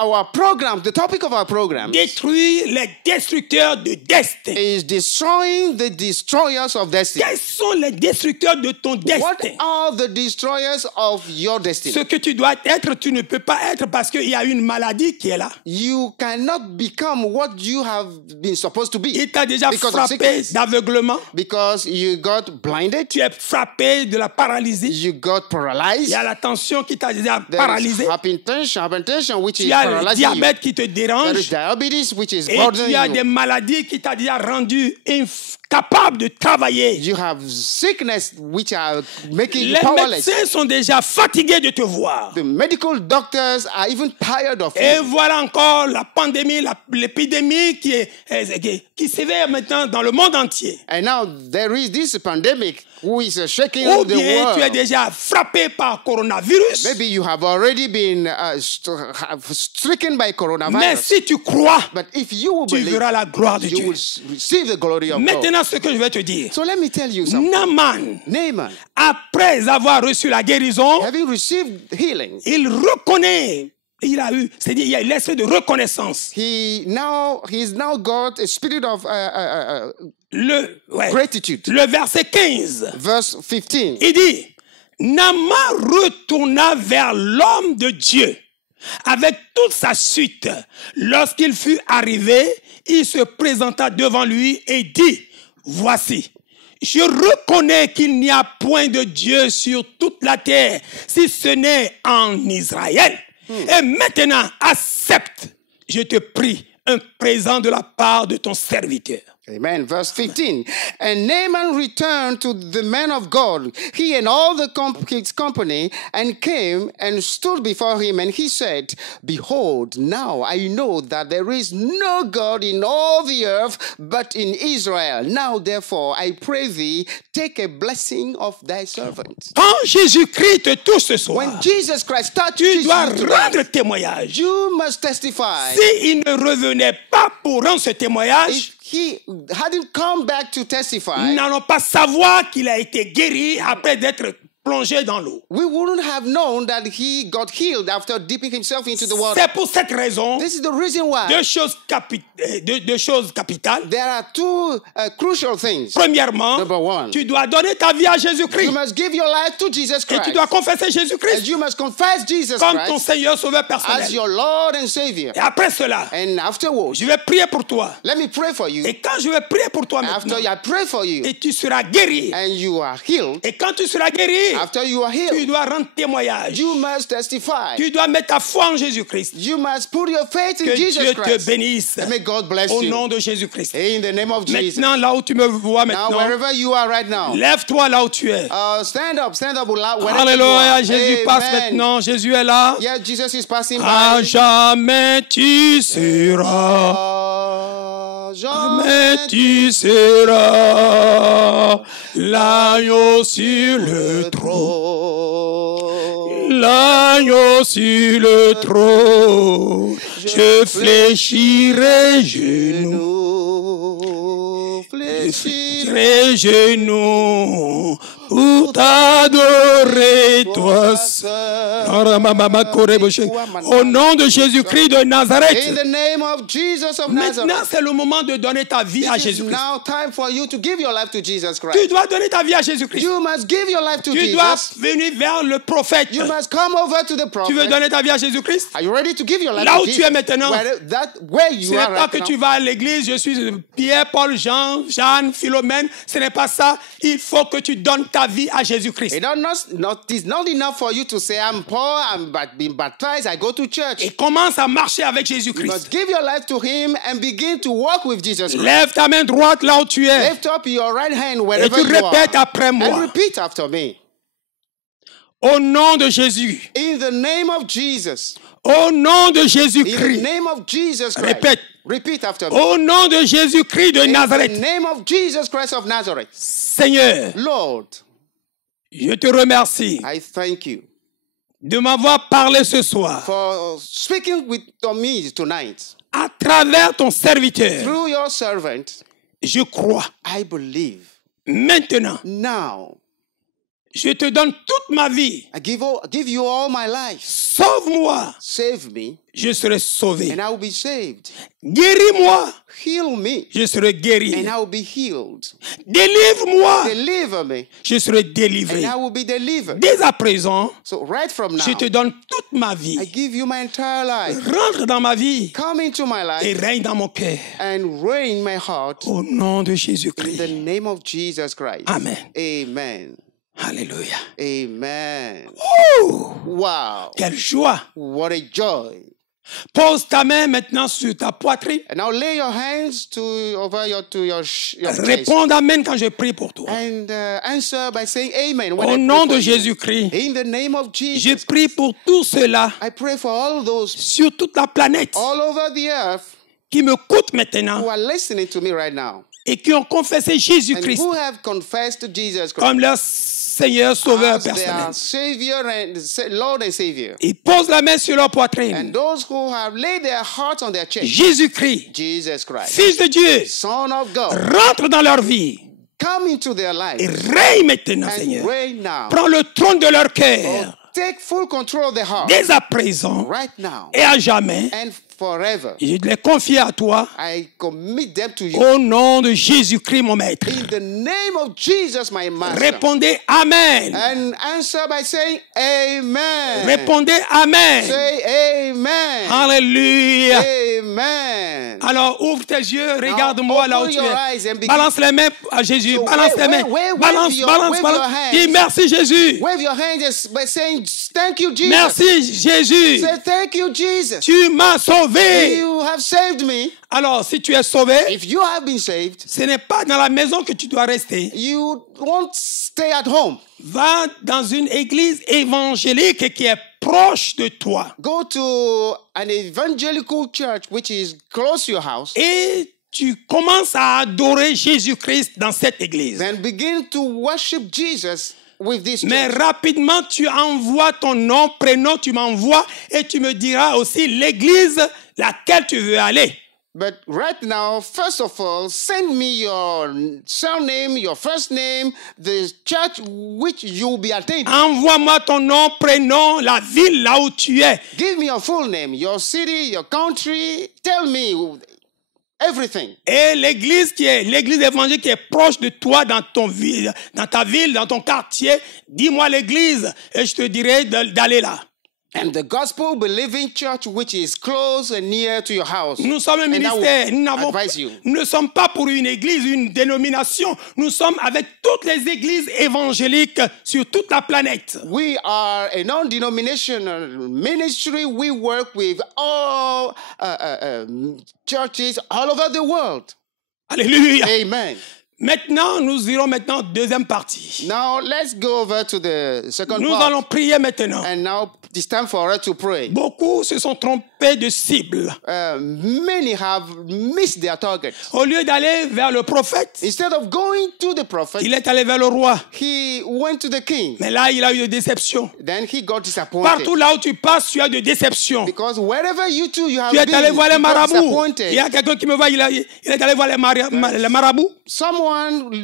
Our program, the topic of our program détruire les destructeurs de destin. is destroying the destroyers of destiny. Quels sont les destructeurs de ton What destin? are the destroyers of your destiny? Ce que tu dois être, tu ne peux pas être parce qu'il y a une maladie qui est là. You cannot become what you have been supposed to be. Il t'a déjà Because of frappé sickness. d'aveuglement. Because you got blinded, Tu es frappé de la paralysie. you got Il paralyzed. y a la tension qui t'a déjà There is paralysé. hypertension, which is Tu as le paralyzing you. diabète qui te There is dérange. diabetes, which is Et bothering tu as des you. maladies qui t'a déjà rendu incapable de travailler. You have sickness which are making you Les powerless. médecins sont déjà fatigués de te voir. The medical doctors are even tired of Et you. voilà encore la pandémie, l'épidémie qui sévère maintenant dans le monde entier. And now there is this pandemic who is shaking Ou the bien tu es world. déjà frappé par coronavirus. Maybe you have already been stricken by Mais coronavirus. si tu crois, But if you will tu believe, verras la gloire de you Dieu. will receive the glory of God. Maintenant, ce que je vais te dire. So let me tell you something. Naaman, Naaman, après avoir reçu la guérison, having received healing, il reconnaît, il a eu, c'est-à-dire il y a l'esprit de reconnaissance. he's now got a spirit of Ouais. gratitude. Le verset 15, Verse 15. il dit, Naaman retourna vers l'homme de Dieu avec toute sa suite. Lorsqu'il fut arrivé, il se présenta devant lui et dit, voici, je reconnais qu'il n'y a point de Dieu sur toute la terre, si ce n'est en Israël. Et maintenant, accepte, je te prie, un présent de la part de ton serviteur. Amen. Verse 15. And Naaman returned to the man of God, he and all his company, and came and stood before him. And he said, Behold, now I know that there is no God in all the earth but in Israel. Now, therefore, I pray thee, take a blessing of thy servant. Quand Jésus-Christ te touche ce soir, When Jesus Christ tu touches dois you rendre today, témoignage. you must testify. S'il ne revenait pas pour rendre ce témoignage, If he hadn't come back to nous testify, n'allons pas savoir qu'il a été guéri après d'être plongé dans l'eau. we wouldn't have known that he got healed after dipping himself into the water. C'est pour cette raison, This is the reason why deux choses capitales. there are two crucial things. Premièrement, Number one, tu dois donner ta vie à you Jésus-Christ. must give your life to Jesus Et tu Christ. dois confesser And Jésus-Christ you must confess Jesus comme ton Christ Seigneur Sauveur as personnel. your Lord and Savior. Et après cela, And afterwards, je vais prier pour toi. let me pray for you. Et quand je vais prier pour toi maintenant, After I pray for you et tu seras guéri. and you are healed, Et quand tu seras guéri, after you are healed, tu dois rendre témoignage. you must testify. Tu dois mettre ta foi en Jésus-Christ. You must put your faith in Que Jesus Dieu te Christ. bénisse. May God bless Au you. nom de Jésus-Christ. In the name of Jesus. Maintenant, là où tu me vois Now, maintenant, wherever you are right now, lève-toi là où tu es. stand up wherever you Alléluia, are. Jésus passe Amen. maintenant. Jésus est là. Yeah, Jesus is passing À by. jamais tu seras. Jamais tu seras l'agneau sur le trône. L'agneau sur le trône. Je fléchirai genoux. Fléchirai genoux pour t'adorer, toi seul. Au nom de Jésus-Christ de In Nazareth. the name of Jesus of Maintenant, Nazareth. c'est le moment de donner ta vie à This is Jésus-Christ. now time for you to give your life to Jesus Tu Christ. dois donner ta vie à Jésus-Christ. You must give your life to Tu dois Jesus. venir vers le prophète. You must come over to the Tu veux prophet. donner ta vie à Jésus-Christ? Are you ready to give your life Là to où tu es maintenant, where you ce n'est are pas right que now. tu vas à l'église, je suis Pierre, Paul, Jean, Jeanne, Philomène. Ce n'est pas ça. Il faut que tu donnes ta vie à Jésus-Christ. It's not enough for you to say, I'm poor, I'm been baptized, I go to church. Et commence à marcher avec You Jésus-Christ. must give your life to Him and begin to walk with Jesus Christ. Lève ta main droite là où tu es. Lift up your right hand Et wherever tu you are. répètes après And moi. repeat after me. Au nom de Jésus. In the name of Jesus. Au nom de In the Jésus-Christ. name of Jesus Christ. Répète. Repeat after me. Au nom de Jésus-Christ de In the Nazareth. name of Jesus Christ of Nazareth. Seigneur, Lord, je te remercie I thank you de m'avoir parlé ce soir for speaking to me tonight. à travers ton serviteur. Through your servant, Je crois. I believe. Maintenant, Now, je te donne toute ma vie. I give you all my life. Sauve-moi, Save me, je serai sauvé. and I will be saved. Guéris-moi, Heal me, je serai guéri. and I will be healed. Délivre-moi, Deliver me, je serai and délivré. I will be delivered. Dès à présent, So right from now, je te donne toute ma I vie. give you my entire life. Rentre dans ma vie Come into my et life règne dans mon cœur. and reign my heart Au nom de in the Jésus-Christ. name of Jesus Christ. Amen. Amen. Alléluia. Amen. Oh, Wow. quelle joie. What a joy. Pose ta main maintenant sur ta poitrine. And now lay your hands over your chest. Réponds Amen quand je prie pour toi. And answer by saying amen. When Au I pray nom for de you. Jésus-Christ, In the name of je Jesus, prie pour tous ceux-là I pray for all those sur toute la planète all over the earth qui m'écoutent who maintenant are listening to me right now et qui ont confessé and Jésus-Christ who have confessed to Jesus Christ comme leur Seigneur Sauveur as their personnel. Savior and Lord and Savior. Ils posent la main sur leur And poitrine. those who have laid their hearts on their chest, Jésus-Christ, Jesus Christ, Fils de Dieu, Son of God, rentre dans leur vie come into their life et règne maintenant, and Seigneur. reign now. Prends le trône de leur cœur Take full control of their heart dès à présent right now et à jamais. and forever. Je les confie à toi I commit them to you. au nom de Jésus-Christ, mon maître. In the name of Jesus, my master. Répondez Amen. And answer by saying amen. Répondez Amen. Say amen. Alléluia. Amen. Alors ouvre tes yeux, regarde-moi là où open tu your es. eyes and begin- Balance les mains à Jésus, So balance tes mains. wave Balance, your balance. hands. Dis merci Jésus. Wave your hands by saying, thank you, Jesus. Merci Jésus. Say, thank you, Jesus. Tu m'as sauvé. You have saved me. Alors si tu es sauvé, If you have been saved, ce n'est pas dans la maison que tu dois rester. you won't stay at home. Va dans une église évangélique qui est proche de toi. Go to an evangelical church which is close to your house. Et tu commences à adorer Jésus-Christ dans cette église. Then begin to worship Jesus with this Mais church. rapidement, tu envoies ton nom, prénom, tu m'envoies et tu me diras aussi l'église laquelle tu veux aller. But right now, first of all, send me your surname, your first name, the church which you will be attending. Envoie-moi ton nom, prénom, la ville là où tu es. Give me your full name, your city, your country. Tell me everything. Et l'église l'église évangélique qui est proche de toi dans ta ville, dans ton quartier, dis-moi l'église et je te dirai d'aller là. And the gospel believing church which is close and near to your house. Nous sommes un And I ministère, will nous advise you. ne sommes pas pour une église, une dénomination. Nous sommes avec toutes les églises évangéliques sur toute la planète. We are a non-denominational ministry. We work with all churches all over the world. Alléluia. Amen. Maintenant, nous irons maintenant deuxième partie. Now let's go over to the second Nous part. allons prier maintenant. And now it's time for us to pray. Beaucoup se sont trompés de cible. Many have missed their target. Au lieu d'aller vers le prophète, Instead of going to the prophet, il est allé vers le roi. he went to the king. Mais là, il a eu de déception. Then he got disappointed. Partout là où tu passes, tu as de déception. Because wherever you have Tu es been, allé voir les you got marabouts. disappointed. Il y a quelqu'un qui me voit, il est allé voir les marabouts. Someone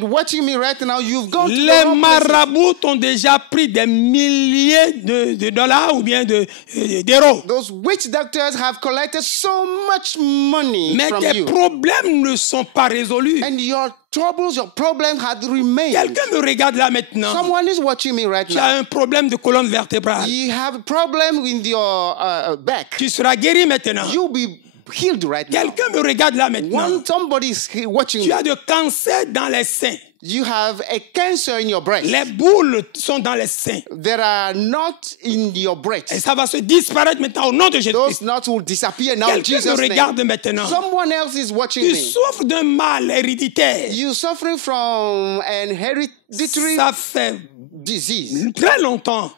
watching me right now, you've gone to the Les wrong places. marabouts ont déjà pris des milliers de dollars ou bien d'euros. Those witch doctors have collected so much money Mais from tes you. problèmes ne sont pas résolus. And your troubles, your problems had remained. Quelqu'un me regarde là maintenant. Someone is watching me right Tu now. as un problème de colonne vertébrale. You have a problem with your back. Tu seras guéri maintenant. You'll be healed right now. Quelqu'un me regarde là maintenant. Somebody is watching Tu you. as de cancer dans les seins. You have a cancer in your breast. Les boules sont dans les seins. There are knots in your Et breast. ça va se disparaître maintenant au nom de Those Jésus-Christ. knots will disappear now in Quelqu'un Jesus' me regarde name. maintenant. Someone else is watching Tu me. souffres d'un mal héréditaire. You're suffering from an hereditary Ça fait disease très longtemps.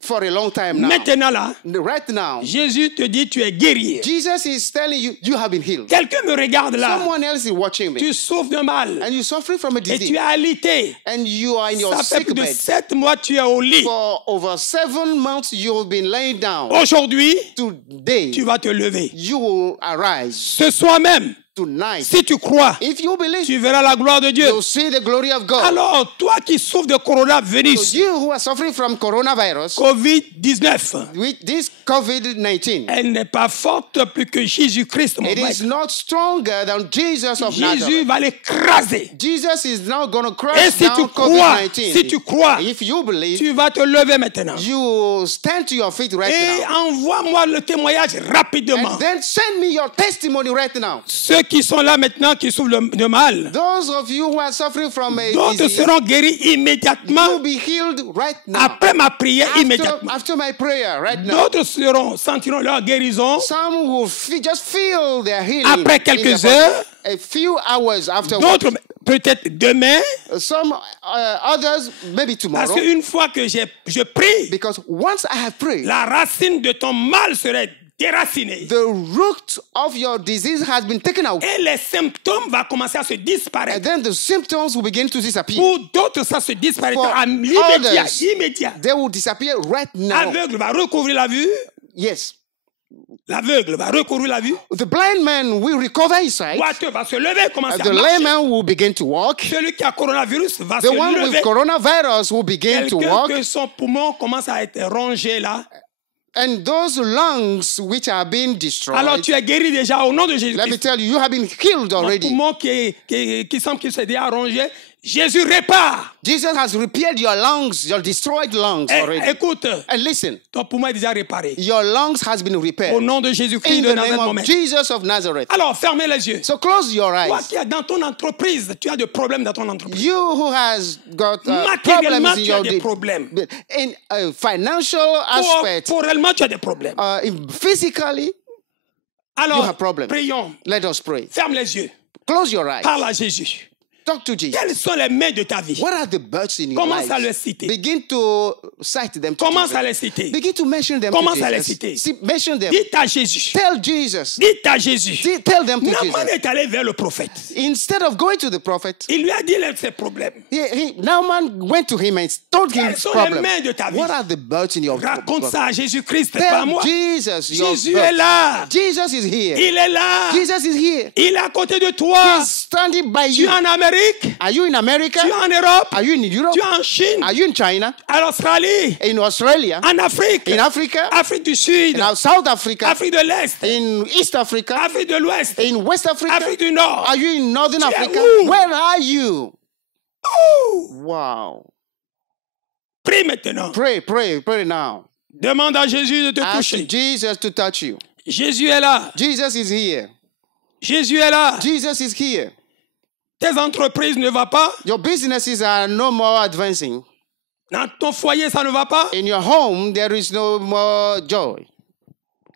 for a long time now. Maintenant là, Right now, Jésus te dit tu es guéri. Jesus is telling you, you have been healed. Quelqu'un me regarde là. Someone else is watching me. Tu souffres d'un mal. And you're suffering from a Et tu disease. es alité. And you are in your Ça fait sick plus de bed. 7 mois tu es au lit. For over 7 months, you've been laying down. Aujourd'hui, Today, tu vas te lever. you will arise. Ce soir même, Tonight, si tu crois, if you believe, tu verras la gloire de Dieu. you'll see the glory of God. Alors, toi qui souffres de So coronavirus, you who are suffering from coronavirus, COVID-19, with this COVID-19, elle n'est pas forte plus que Jésus-Christ, mon it is maître. not stronger than Jesus of Jésus Nazareth. va l'écraser. Jesus is now going to Et crush si tu down crois, COVID-19. si tu crois, If you believe, tu vas te lever maintenant. you will stand to your feet right Et now. envoie-moi le témoignage rapidement. And then send me your testimony right now. Ceux qui sont là maintenant, qui souffrent de mal, Those of you who are suffering from a d'autres disease, seront guéris immédiatement you'll be healed right now. après ma prière immédiatement. After my prayer right now. D'autres sentiront leur guérison Some will just feel their healing. après in quelques their body. heures. A few hours afterwards. D'autres peut-être demain, Some others maybe parce tomorrow. qu'une fois que je prie, Because once I have prayed, la racine de ton mal serait déracinée. the root of your disease has been taken out. Et les symptômes vont commencer à se And disparaître. then the symptoms will begin to disappear. Pour d'autres, ça se disparaîtra For immédiat. others, Immédiat. They will disappear right now. L'aveugle va recouvrir la vue. Yes. L'aveugle va recouvrir la vue. The blind man will recover his sight. Boiteux va se lever, commencer The à lame marcher. man will begin to walk. Celui qui a coronavirus va The se one with lever. coronavirus will begin to Quelqu'un walk. que son poumon commence à être rongé là. And those lungs which are being destroyed, Alors tu es guéri déjà au nom de let me Jésus-Christ. tell you, you have been healed Ton already. poumon qui semble qu'il s'est déjà rongé, Jésus répare. Jesus has repaired your lungs, your destroyed lungs already. Écoute, And listen, ton poumon est déjà réparé. your lungs has been repaired. Au nom de Jésus-Christ In de the Nazareth, name mon of maître. Jesus of Nazareth. Alors, fermez les yeux. So close your Toi eyes. qui es dans ton entreprise, tu as des problèmes dans ton entreprise. You who has got Matériellement, problems in tu as your des problèmes. in financial aspect, Corporellement, tu as des problèmes. physically, you Alors, have problems. prions. Let us pray. Ferme les yeux. Close your eyes. Parle à Jésus. Talk to Jesus. Quelles sont les mains de ta vie? What are the birds in your Commence à life? les citer. Begin to cite them to Commence Jesus. à les citer. Begin to mention them Commence to à les Jesus. citer. Mention them. Dites à Jésus. Tell Jesus. Dites à Jésus. Tell them to Naaman Jesus. est allé vers le prophète. Instead of going to the prophet, Il lui a dit ses problèmes. Naaman went to him and told him Quelles his sont les problem. mains de ta vie? What are the birds in your Raconte life? ça à Jésus-Christ, pas à Tell moi. Jesus your Jésus birds. est là. Jesus is here. Il est là. Jesus is here. Il est à côté de toi. He's standing by Tu you. es en Amérique. Are you in America? Tu es en Europe. Are you in Europe? Tu es en Chine. Are you in China? En Australie. In Australia? En Afrique. In Africa? Afrique du Sud. In South Africa? Afrique de l'Est. In East Africa? Afrique de l'Ouest. In West Africa? Afrique du Nord. Are you in Northern Tu es Africa? où? Where are you? Ouh. Wow. Prie maintenant. Pray, pray, pray now. Demande à Jésus de te Ask toucher. Jesus to touch you. Jésus est là. Jesus is here. Jésus est là. Jesus is here. Tes entreprises ne vont pas. Your businesses are no more advancing. Dans ton foyer, ça ne va pas. In your home, there is no more joy.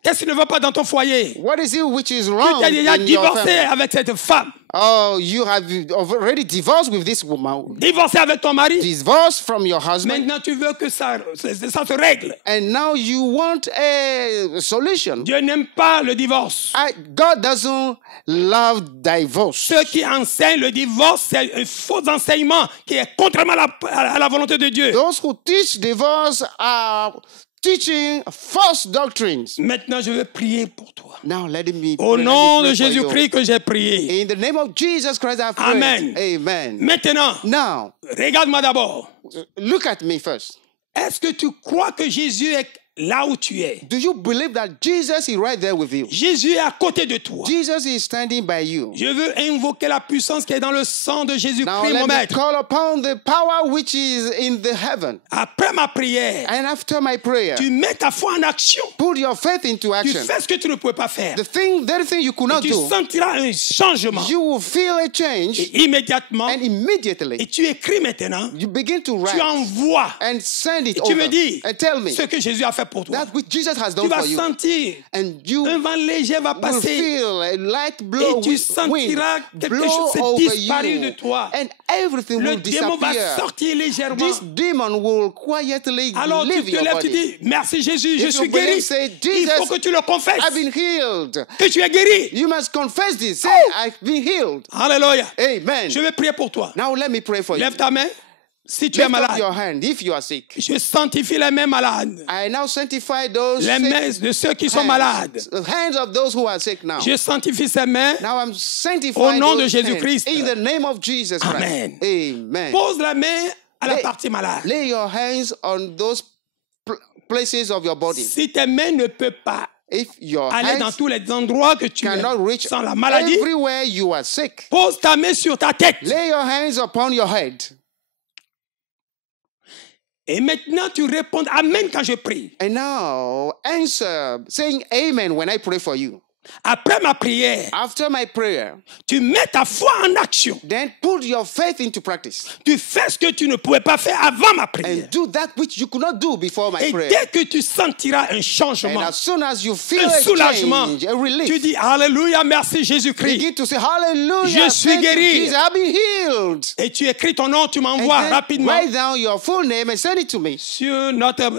Qu'est-ce qui ne va pas dans ton foyer? What is it which is Tu wrong t'es déjà in your divorcé family? avec cette femme. Oh, you have already divorced with this woman. Divorcé avec ton mari. Divorced from your husband. Maintenant, tu veux que ça se règle. And now you want a solution. Dieu n'aime pas le divorce. God doesn't love divorce. Ceux qui enseignent le divorce, c'est un faux enseignement qui est contrairement à la volonté de Dieu. Those who teach divorce are teaching false doctrines. Maintenant, je veux prier pour toi. Now let me Au pray. nom Let de me pray for you. Jésus-Christ que j'ai prié. In the name of Jesus Christ, I pray. Amen. Amen. Maintenant, Now, regarde-moi d'abord. look at me first. Est-ce que tu crois que Jésus est là où tu es? Do you believe that Jesus is right there with you? Jésus est à côté de toi. Jesus is standing by you. Je veux invoquer la puissance qui est dans le sang de Now Jésus-Christ, let mon me maître. call upon the power which is in the heaven. Après ma prière, And after my prayer, tu mets ta foi en action. put your faith into Tu action. fais ce que tu ne pouvais pas faire. The very thing you could not Tu do, sentiras un changement. you will feel a change, Et immédiatement, and immediately et tu écris maintenant, you begin to tu write envoies. and send it Et tu me over dis and tell me ce que Jésus a fait pour toi. that which Jesus has Tu done vas for you, sentir and you un vent léger va will passer feel a light blow, et tu wind sentiras quelque blow chose se over disparaître de you, toi. and everything Le will démon va disappear. sortir légèrement. This demon will quietly Alors tu leave te your lèves, tu body. dis, merci Jésus, je If suis you believe, guéri. say, Il faut Jesus, que tu le confesses, I've been healed. que tu es guéri. You must confess this. Say, I've been healed. Alléluia. Amen. Je vais prier pour toi. Now let me pray for you. Lève ta main si tu es Lift up malade. your hand if you are sick. Je sanctifie les mains malades. I now sanctify those Les mains sick de ceux qui sont hands. malades. The hands of those who are sick now. Je sanctifie ces mains. Now I'm Au sanctifying nom de those Jésus-Christ. hands in the name of Jesus Christ. Amen. Amen. Pose la main à la Lay- partie malade. Lay your hands on those places of your body. Si tes mains ne peuvent pas If your aller dans hands tous les endroits que tu cannot reach sens la maladie, everywhere you are sick, pose ta main sur ta tête. lay your hands upon your head. Et maintenant, tu réponds Amen quand je prie. And now answer saying amen when I pray for you. Après ma prière, After my prayer, tu mets ta foi en action. then put your faith into practice Tu fais ce que tu ne pouvais pas faire avant ma prière. and do that which you could not do before my Et prayer. dès que tu sentiras un And changement, as soon as you feel un a soulagement, change, a relief, tu dis Alléluia, merci Jésus-Christ. begin to say, Hallelujah, Je suis thank you, guéri. Jesus, I've been healed. Et tu écris ton nom, tu And m'envoies then rapidement write down your full name and send it to me. sur notre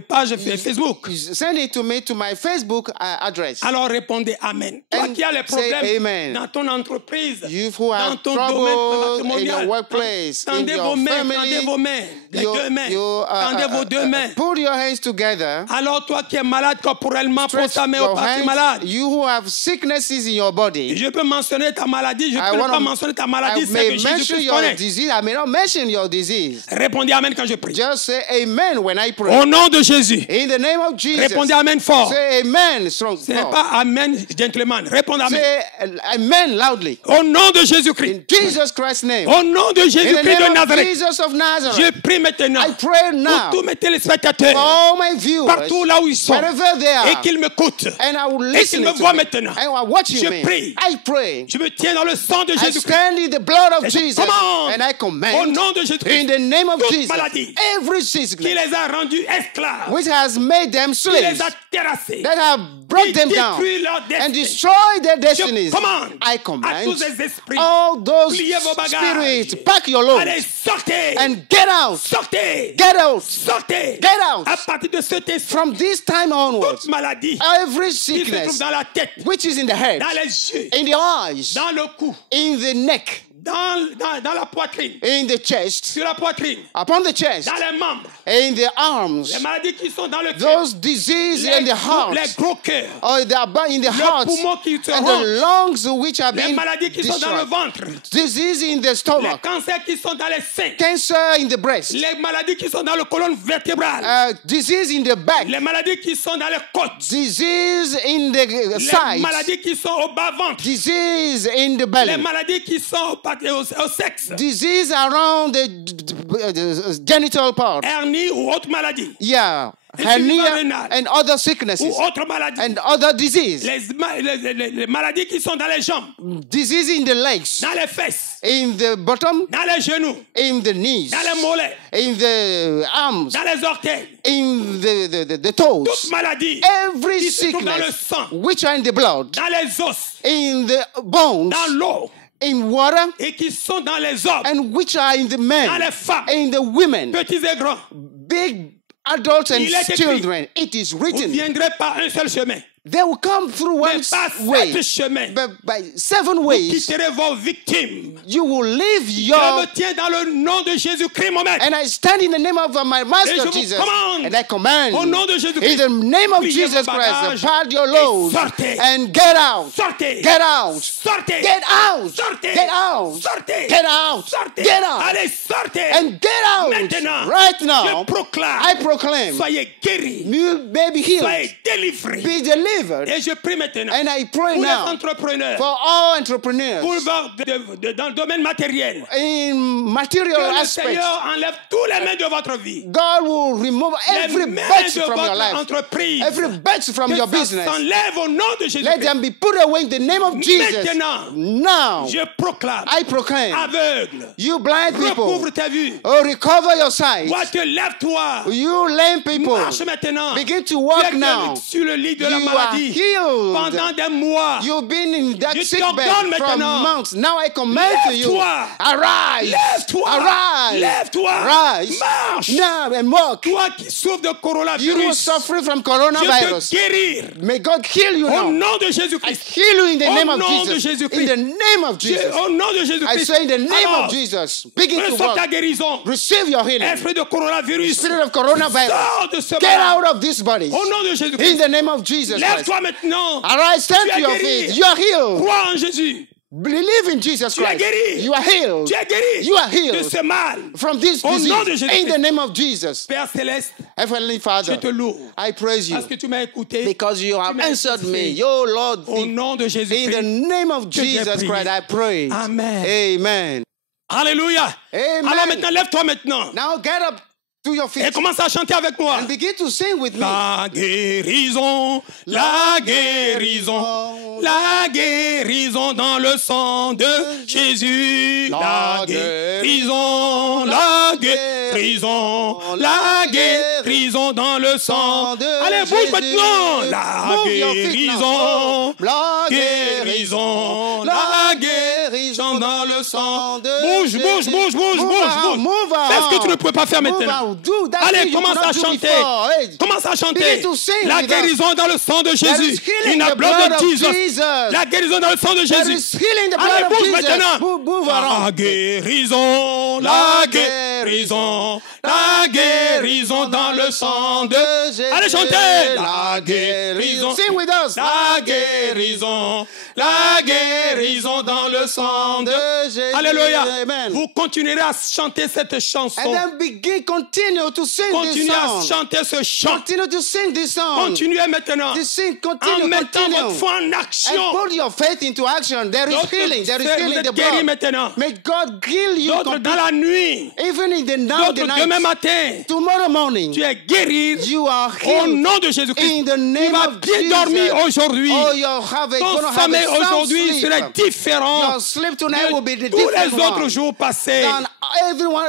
page Facebook. Send it to me to my Facebook address. Alors répondez Amen. Toi And qui as les say problèmes amen. dans ton entreprise, You who dans have ton domaine trouble in matrimonial, your workplace, in tendez your vos mains, family, tendez vos mains, les deux mains, tendez vos deux mains. put your hands together. Alors toi qui es malade corporellement, pose Stretch ta main au your parti hands. malade. You who have sicknesses in your body. Je peux mentionner ta maladie, je I peux ne wanna- pas mentionner ta I maladie, c'est may que mention Jésus-Christ your connaît. disease. I may not mention your disease. Répondez Amen quand je prie. Just say amen when I pray. Au nom de Jésus, In the name of Jesus. répondez Amen fort. Say amen strong. Ce n'est forth. pas Amen Amen, gentlemen. Répondez Amen. Say amen loudly. Au nom de Jésus-Christ. In Jesus Christ's name. Au nom de In the Jésus-Christ de name of Nazareth. Jesus of Je Nazareth. prie maintenant I pray pour now tous mes for téléspectateurs, all my viewers, partout là où ils sont, wherever they et are, qu'ils m'écoutent. and I will Et qu'ils listen me to voient me. maintenant. And I watch Je me. prie. I pray. Je me tiens dans le sang de I Jésus-Christ. stand in the blood of Et je Jesus. commande, And I au command nom de in Jésus-Christ, the name of toute Jesus, maladie every qui sickness les a rendus esclaves, which has made them qui les slaves, a terrassés, that have brought qui them down détruit leur and destin. destroyed their Je destinies. commande I à command tous ces esprits, all those pliez vos bagages, spirits, pack your load allez, sortez, and get out. sortez, Get out. sortez. Get out. À partir de cet instant, From this time onwards, toute maladie every qui se trouve sickness dans la tête, which is in the head, dans les yeux, in the eyes, dans le cou, in the neck, dans la poitrine, in the chest, sur la poitrine, upon the chest, dans les membres, in the arms, les maladies qui sont dans le cœur, those diseases in the heart, les gros cœurs, or in the le heart, poumon qui se and ronge, the lungs which have les been maladies qui sont dans le destroyed, ventre, disease in the les stomach, cancers qui sont dans les seins, cancer in the breast, les maladies qui sont dans le colonne vertébrale, disease in the back, les maladies qui sont dans les côtes, disease in the les sides, maladies qui sont au bas-ventre, disease in the les belly, maladies qui sont au sexe, disease around the genital part. hernie ou autre maladie, Yeah, Insuffisance hernia rénale. and other ou sicknesses autre maladie, and other disease. les maladies qui sont dans les jambes, Disease in the legs, dans les fesses, in the bottom, dans les genoux, in the knees, dans les mollets, in the arms, dans les orteils, in the toute toes. maladie Every qui se trouve dans le sickness sang, which are in the blood, dans les os, in the bones, dans l'eau, in water, et qui sont dans les hommes, and which are in the dans men, les femmes, in the women, petits et grands. big adults and Il est écrit, children. It is Vous written. viendrez par un seul chemin, They will come through one mais par way, 7 chemins. but by 7 Vous ways. quitterez vos victimes. You will leave Je your. me tiens dans le nom de Jésus-Christ, mon maître. And I stand in the name of my Et je Master vous Jesus. commande, And I command. au nom de In Jésus-Christ, the name of pliez Jesus vos Christ, bagages part your et load sortez. and get out. Sortez. Get out. Sortez. Get out. Sortez. Get out. Sortez. Get out. Sortez. Get out. Allez, sortez. And get out. Maintenant, Right now, je proclame, I proclaim, soyez guéris, you may be healed, soyez délivrés. be delivered. Et je prie maintenant And I pray pour les now entrepreneurs, for all entrepreneurs pour dans le domaine matériel, in que material le aspects. Seigneur enlève tous les mains de votre vie. God will remove every Les mains bet de from your votre life, entreprise. every bet from Que your ça business. s'enlève au nom de Let Jésus-Christ. them be put away in the name of Jesus. Maintenant, Now, je proclame, I proclaim, aveugle, you blind people, recouvre ta vue. oh, recover your sight. Vois-tu, lève-toi. You lame people, Marche maintenant. begin to Tu walk es now. sur le lit de la You are maladie healed. pendant des mois. You've been in that Je sick t'ordonne bed for maintenant. months. Now I command to you, Lève-toi. arise, Lève-toi. arise, Lève-toi. arise, Marche. now and walk. Toi qui souffres de You who coronavirus, suffering from je coronavirus, te guérir. may God heal you Au now. nom de I Jésus-Christ. heal you in the Au name of nom de Jesus. Jésus-Christ. In the name of Jesus. Au nom de I Jésus-Christ. say in the name Alors, of Jesus. Begin to reçois ta walk. guérison. Receive your healing. Esprit de coronavirus. Spirit of coronavirus. Sors de ce Get malade. out of this body. Au nom de In Jésus-Christ. the name of Jesus Christ. Lève-toi maintenant. Arise, stand Tu to es your guéri. feet. You are healed. Crois en Jésus. Believe in Jesus Tu es Christ. guéri. You are healed. Tu es guéri You are de healed ce mal. from this Au disease. nom de Jésus-Christ. In the name of Jesus. Père Céleste, Heavenly je Father, te loue I praise you parce que tu m'as écouté. because you have m'as answered me. écouté. Yo, Lord, Au nom de in Jésus-Christ. the name of que j'ai Jesus prié. Christ, I pray. Amen. Amen. Alléluia. Amen. Alors maintenant, lève-toi maintenant. Now get up to your feet Et commence à chanter avec moi. and begin to sing with me. La guérison, la guérison, la guérison dans le sang de Jésus. La guérison, la guérison, la guérison dans le sang. Allez, bouge maintenant. La guérison, la guérison, la guérison dans le sang de Jésus. Bouge, bouge, bouge, bouge, bouge, bouge. Fais ce que tu ne peux pas faire maintenant. Allez, commence à chanter. Commence à chanter. La guérison dans le sang de Jésus. In the blood of Jesus. La guérison dans le sang de Jésus. Allez, bouge maintenant. La guérison, la guérison, La guérison dans le sang de Jésus. Allez chanter. La guérison. Sing with us. La guérison. La guérison dans le sang de Jésus. Alléluia. Amen. Vous continuerez à chanter cette chanson. And then continue to sing this Continuez à song. chanter ce chant. Continue to sing this song. Continuez maintenant. To sing, En continue. mettant votre foi en action. And put your faith into action. There is D'autres, healing. There is vous healing in êtes the guéris blood. maintenant. May God heal you D'autres dans la nuit. even in the night. D'autres demain matin. Tomorrow morning, Tu es guéri you are au healed nom de Jésus-Christ. in the Tu name vas of bien Jesus. dormir aujourd'hui. Oh, you'll have a, Ton gonna have sommeil a sound aujourd'hui sleep. serait différent Your sleep tonight will be the de tous les different autres one jours passés. than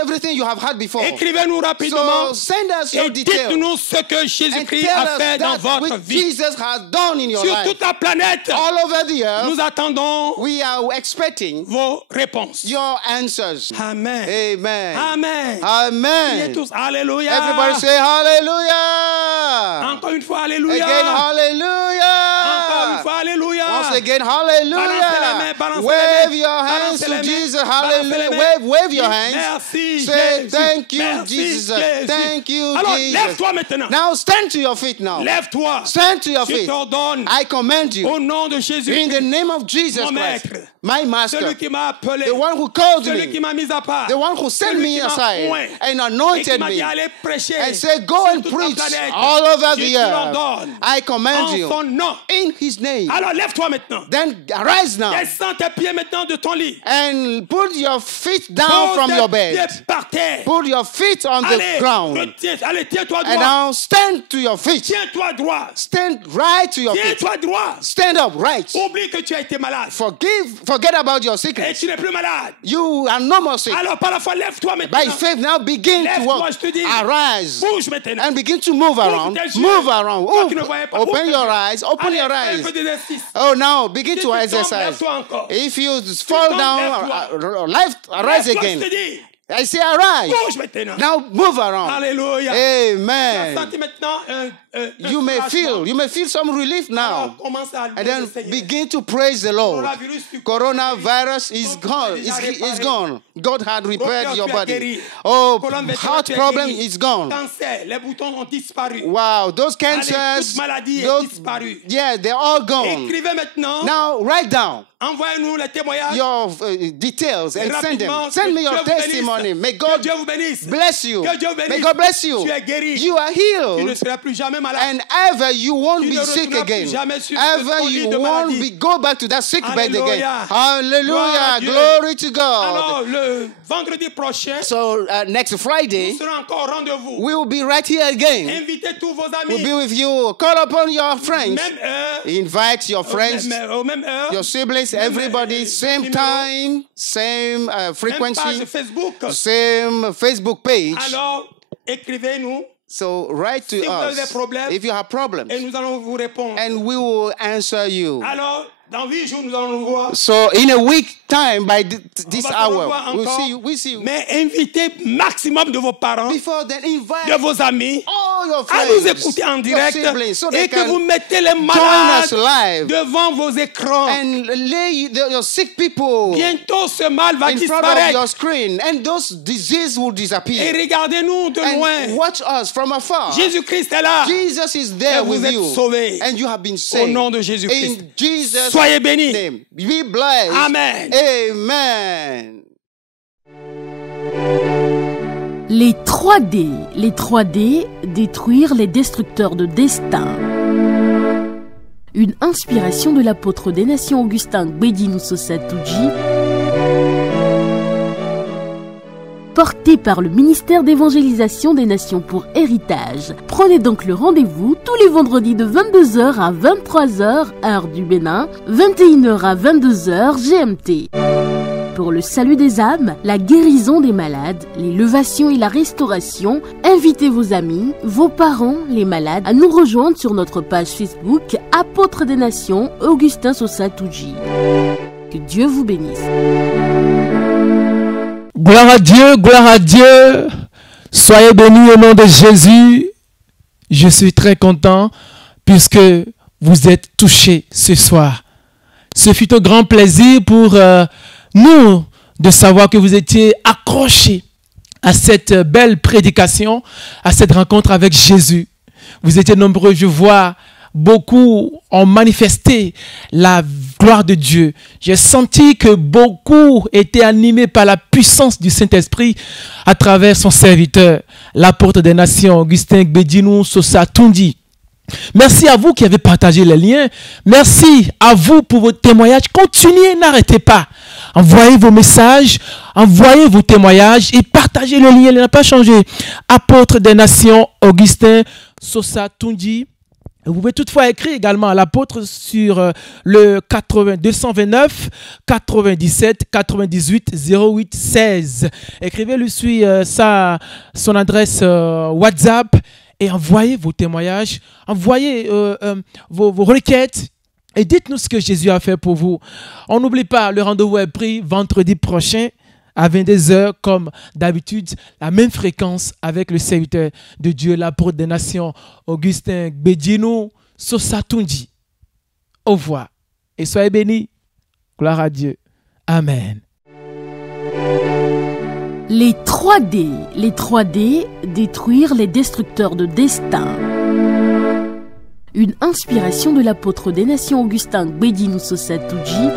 everything you have had before. Écrivez-nous rapidement So send us your et details dites-nous ce que and Jésus-Christ tell a us fait dans that votre which vie. Jesus has done in your Sur life. toute la planète, All over the earth, nous attendons we are expecting vos réponses. your answers. Amen. Amen. Amen. Priez Amen. tous. Alléluia. Everybody say hallelujah. Encore une fois, alléluia. Again, Encore une hallelujah. fois, alléluia. Once again, Balancez les mains, hallelujah. balancez les Wave mains, your hands balancez to les mains, Jesus. balancez les Hallelujah. mains. Wave your Dites hands. Merci, Say Jésus. thank you, Merci, Jesus. Jésus. Thank you, Alors, Jesus. lève-toi maintenant. Now stand to your feet now. Lève-toi. Stand to your Je feet. t'ordonne I command you au nom de Jésus, in the name of Jesus mon Christ, maître, my master, celui qui m'a appelé, the one who called celui qui me, m'a mis à part, the one who sent celui me qui m'a aside oint, and et qui anointed m'a dit me allez prêcher and said, go sur and toute la preach planète. all over Je the te earth. l'ordonne I command en you son nom. in his name. Alors lève-toi maintenant. Then arise now Descends tes pieds maintenant de ton lit. and put your feet down Pose from tes your pieds bed. par terre. Put your feet on the Allez, ground. allez, tiens-toi And droit. now stand to your feet. Tiens-toi droit. Stand right to your feet. Tiens-toi droit. Stand up right. Oublie que tu as été malade. Forget about your Et sickness. tu n'es plus malade. You are no more sick. Alors par la foi, lève-toi maintenant. By faith, now begin to Lève-toi, walk. je te dis. Arise Bouge maintenant. and begin to move around. tes yeux. Move around. Toi qui ne voyais pas, ouvre Open tes your yeux. eyes. Open Allez, your fais un eyes. peu d'exercice. Oh, now begin Si to tu tombes, exercise. lève-toi encore. If you fall down, arise Lève-toi, again. je te dis. I say arise. Bouge maintenant. Now move around. Alléluia. Amen. Senti maintenant You may feel some relief Alors, now. commence à louer And le then Seigneur. begin to praise the Lord. Coronavirus, Coronavirus is gone. It's gone. God had repaired your tu as body. guéri. Oh, Colonne vertébrale, heart tu es problem guéri. is gone. Cancer, les boutons ont disparu. Wow, those Allez, cancers, toute maladie est those, disparue. yeah, they're all gone. Écrivez maintenant. Now, write down Envoyez-nous les témoignages. your details and send them. Rapidement, Send me que your Dieu vous testimony. bénisse. May Que God Dieu vous bénisse. bless you. Que Dieu vous bénisse. May God bless you. Tu es guéri. You are Tu ne healed. seras plus jamais malade. And ever you won't Tu be ne sick retourneras again. plus jamais sur Ever ton lit you de won't maladie. go back to that sick bed again. Alléluia. Gloire Hallelujah. à Dieu. Glory to God. Alors, le vendredi prochain, So next Friday, nous serons encore au rendez-vous. we will be right here again. Invitez tous vos We'll amis. be with you. Call upon your friends. Même heure. Invite your friends, Aux mêmes heures. your siblings, everybody. Same numéro. time, same Même page frequency, Facebook. same Facebook page. Alors, écrivez-nous So write to Si vous avez des us problèmes, if you have problems, et nous allons vous répondre. and we will answer you. Alors, dans 8 jours, nous allons nous voir. So in a week time, by this On va se hour, revoir we'll encore. see you. We'll see you. Mais invitez maximum de vos parents, Before then, invite de vos amis, all your à nous friends, écouter en your direct siblings, so they et que vous can mettez les join malades us live devant vos écrans. and lay your sick people Bientôt, ce mal va in front of your disparaître. screen, and those diseases will Et disappear. regardez-nous de loin. And watch us from afar. Jésus-Christ est là. Jesus is there Et vous with êtes you, sauvés. and you have been Au saved. nom de Jésus-Christ. In Jesus' Soyez bénis. name, be blessed. Amen. Amen. Les 3D. Les 3D, détruire les destructeurs de destin. Une inspiration de l'apôtre des nations Augustin Gbedin Sosatouji, porté par le ministère d'évangélisation des nations pour héritage. Prenez donc le rendez-vous tous les vendredis de 22h à 23h, heure du Bénin, 21h à 22h GMT. Pour le salut des âmes, la guérison des malades, l'élévation et la restauration, invitez vos amis, vos parents, les malades à nous rejoindre sur notre page Facebook Apôtre des Nations Augustin Sosatouji. Que Dieu vous bénisse. Gloire à Dieu, gloire à Dieu. Soyez bénis au nom de Jésus. Je suis très content puisque vous êtes touchés ce soir. Ce fut un grand plaisir pour nous de savoir que vous étiez accrochés à cette belle prédication, à cette rencontre avec Jésus. Vous étiez nombreux, je vois, beaucoup ont manifesté la gloire de Dieu. J'ai senti que beaucoup étaient animés par la puissance du Saint-Esprit à travers son serviteur, l'apôtre des nations, Augustin Gbedjinou Sosa Tundi. Merci à vous qui avez partagé les liens. Merci à vous pour vos témoignages. Continuez, n'arrêtez pas. Envoyez vos messages, envoyez vos témoignages et partagez le lien. Il n'a pas changé. Apôtre des nations, Augustin Sosa Tundi. Vous pouvez toutefois écrire également à l'apôtre sur le 229 97 98 08 16. Écrivez-lui sur son adresse WhatsApp. Et envoyez vos témoignages, envoyez vos requêtes et dites-nous ce que Jésus a fait pour vous. On n'oublie pas, le rendez-vous est pris vendredi prochain à 22h comme d'habitude, la même fréquence avec le serviteur de Dieu, l'apôtre des nations, Augustin Gbedjinou Sosa Tundi. Au revoir et soyez bénis. Gloire à Dieu. Amen. Les 3D. Les 3D, détruire les destructeurs de destin. Une inspiration de l'apôtre des nations Augustin Gbedjinou Sosa Tundi,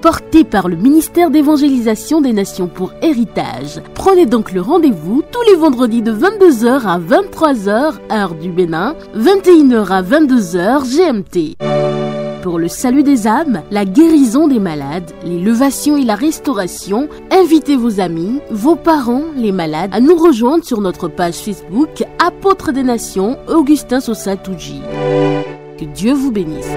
porté par le ministère d'évangélisation des nations pour héritage. Prenez donc le rendez-vous tous les vendredis de 22h à 23h, heure du Bénin, 21h à 22h GMT. Pour le salut des âmes, la guérison des malades, l'élévation et la restauration, invitez vos amis, vos parents, les malades à nous rejoindre sur notre page Facebook Apôtre des Nations Augustin Sosa Tundi. Que Dieu vous bénisse.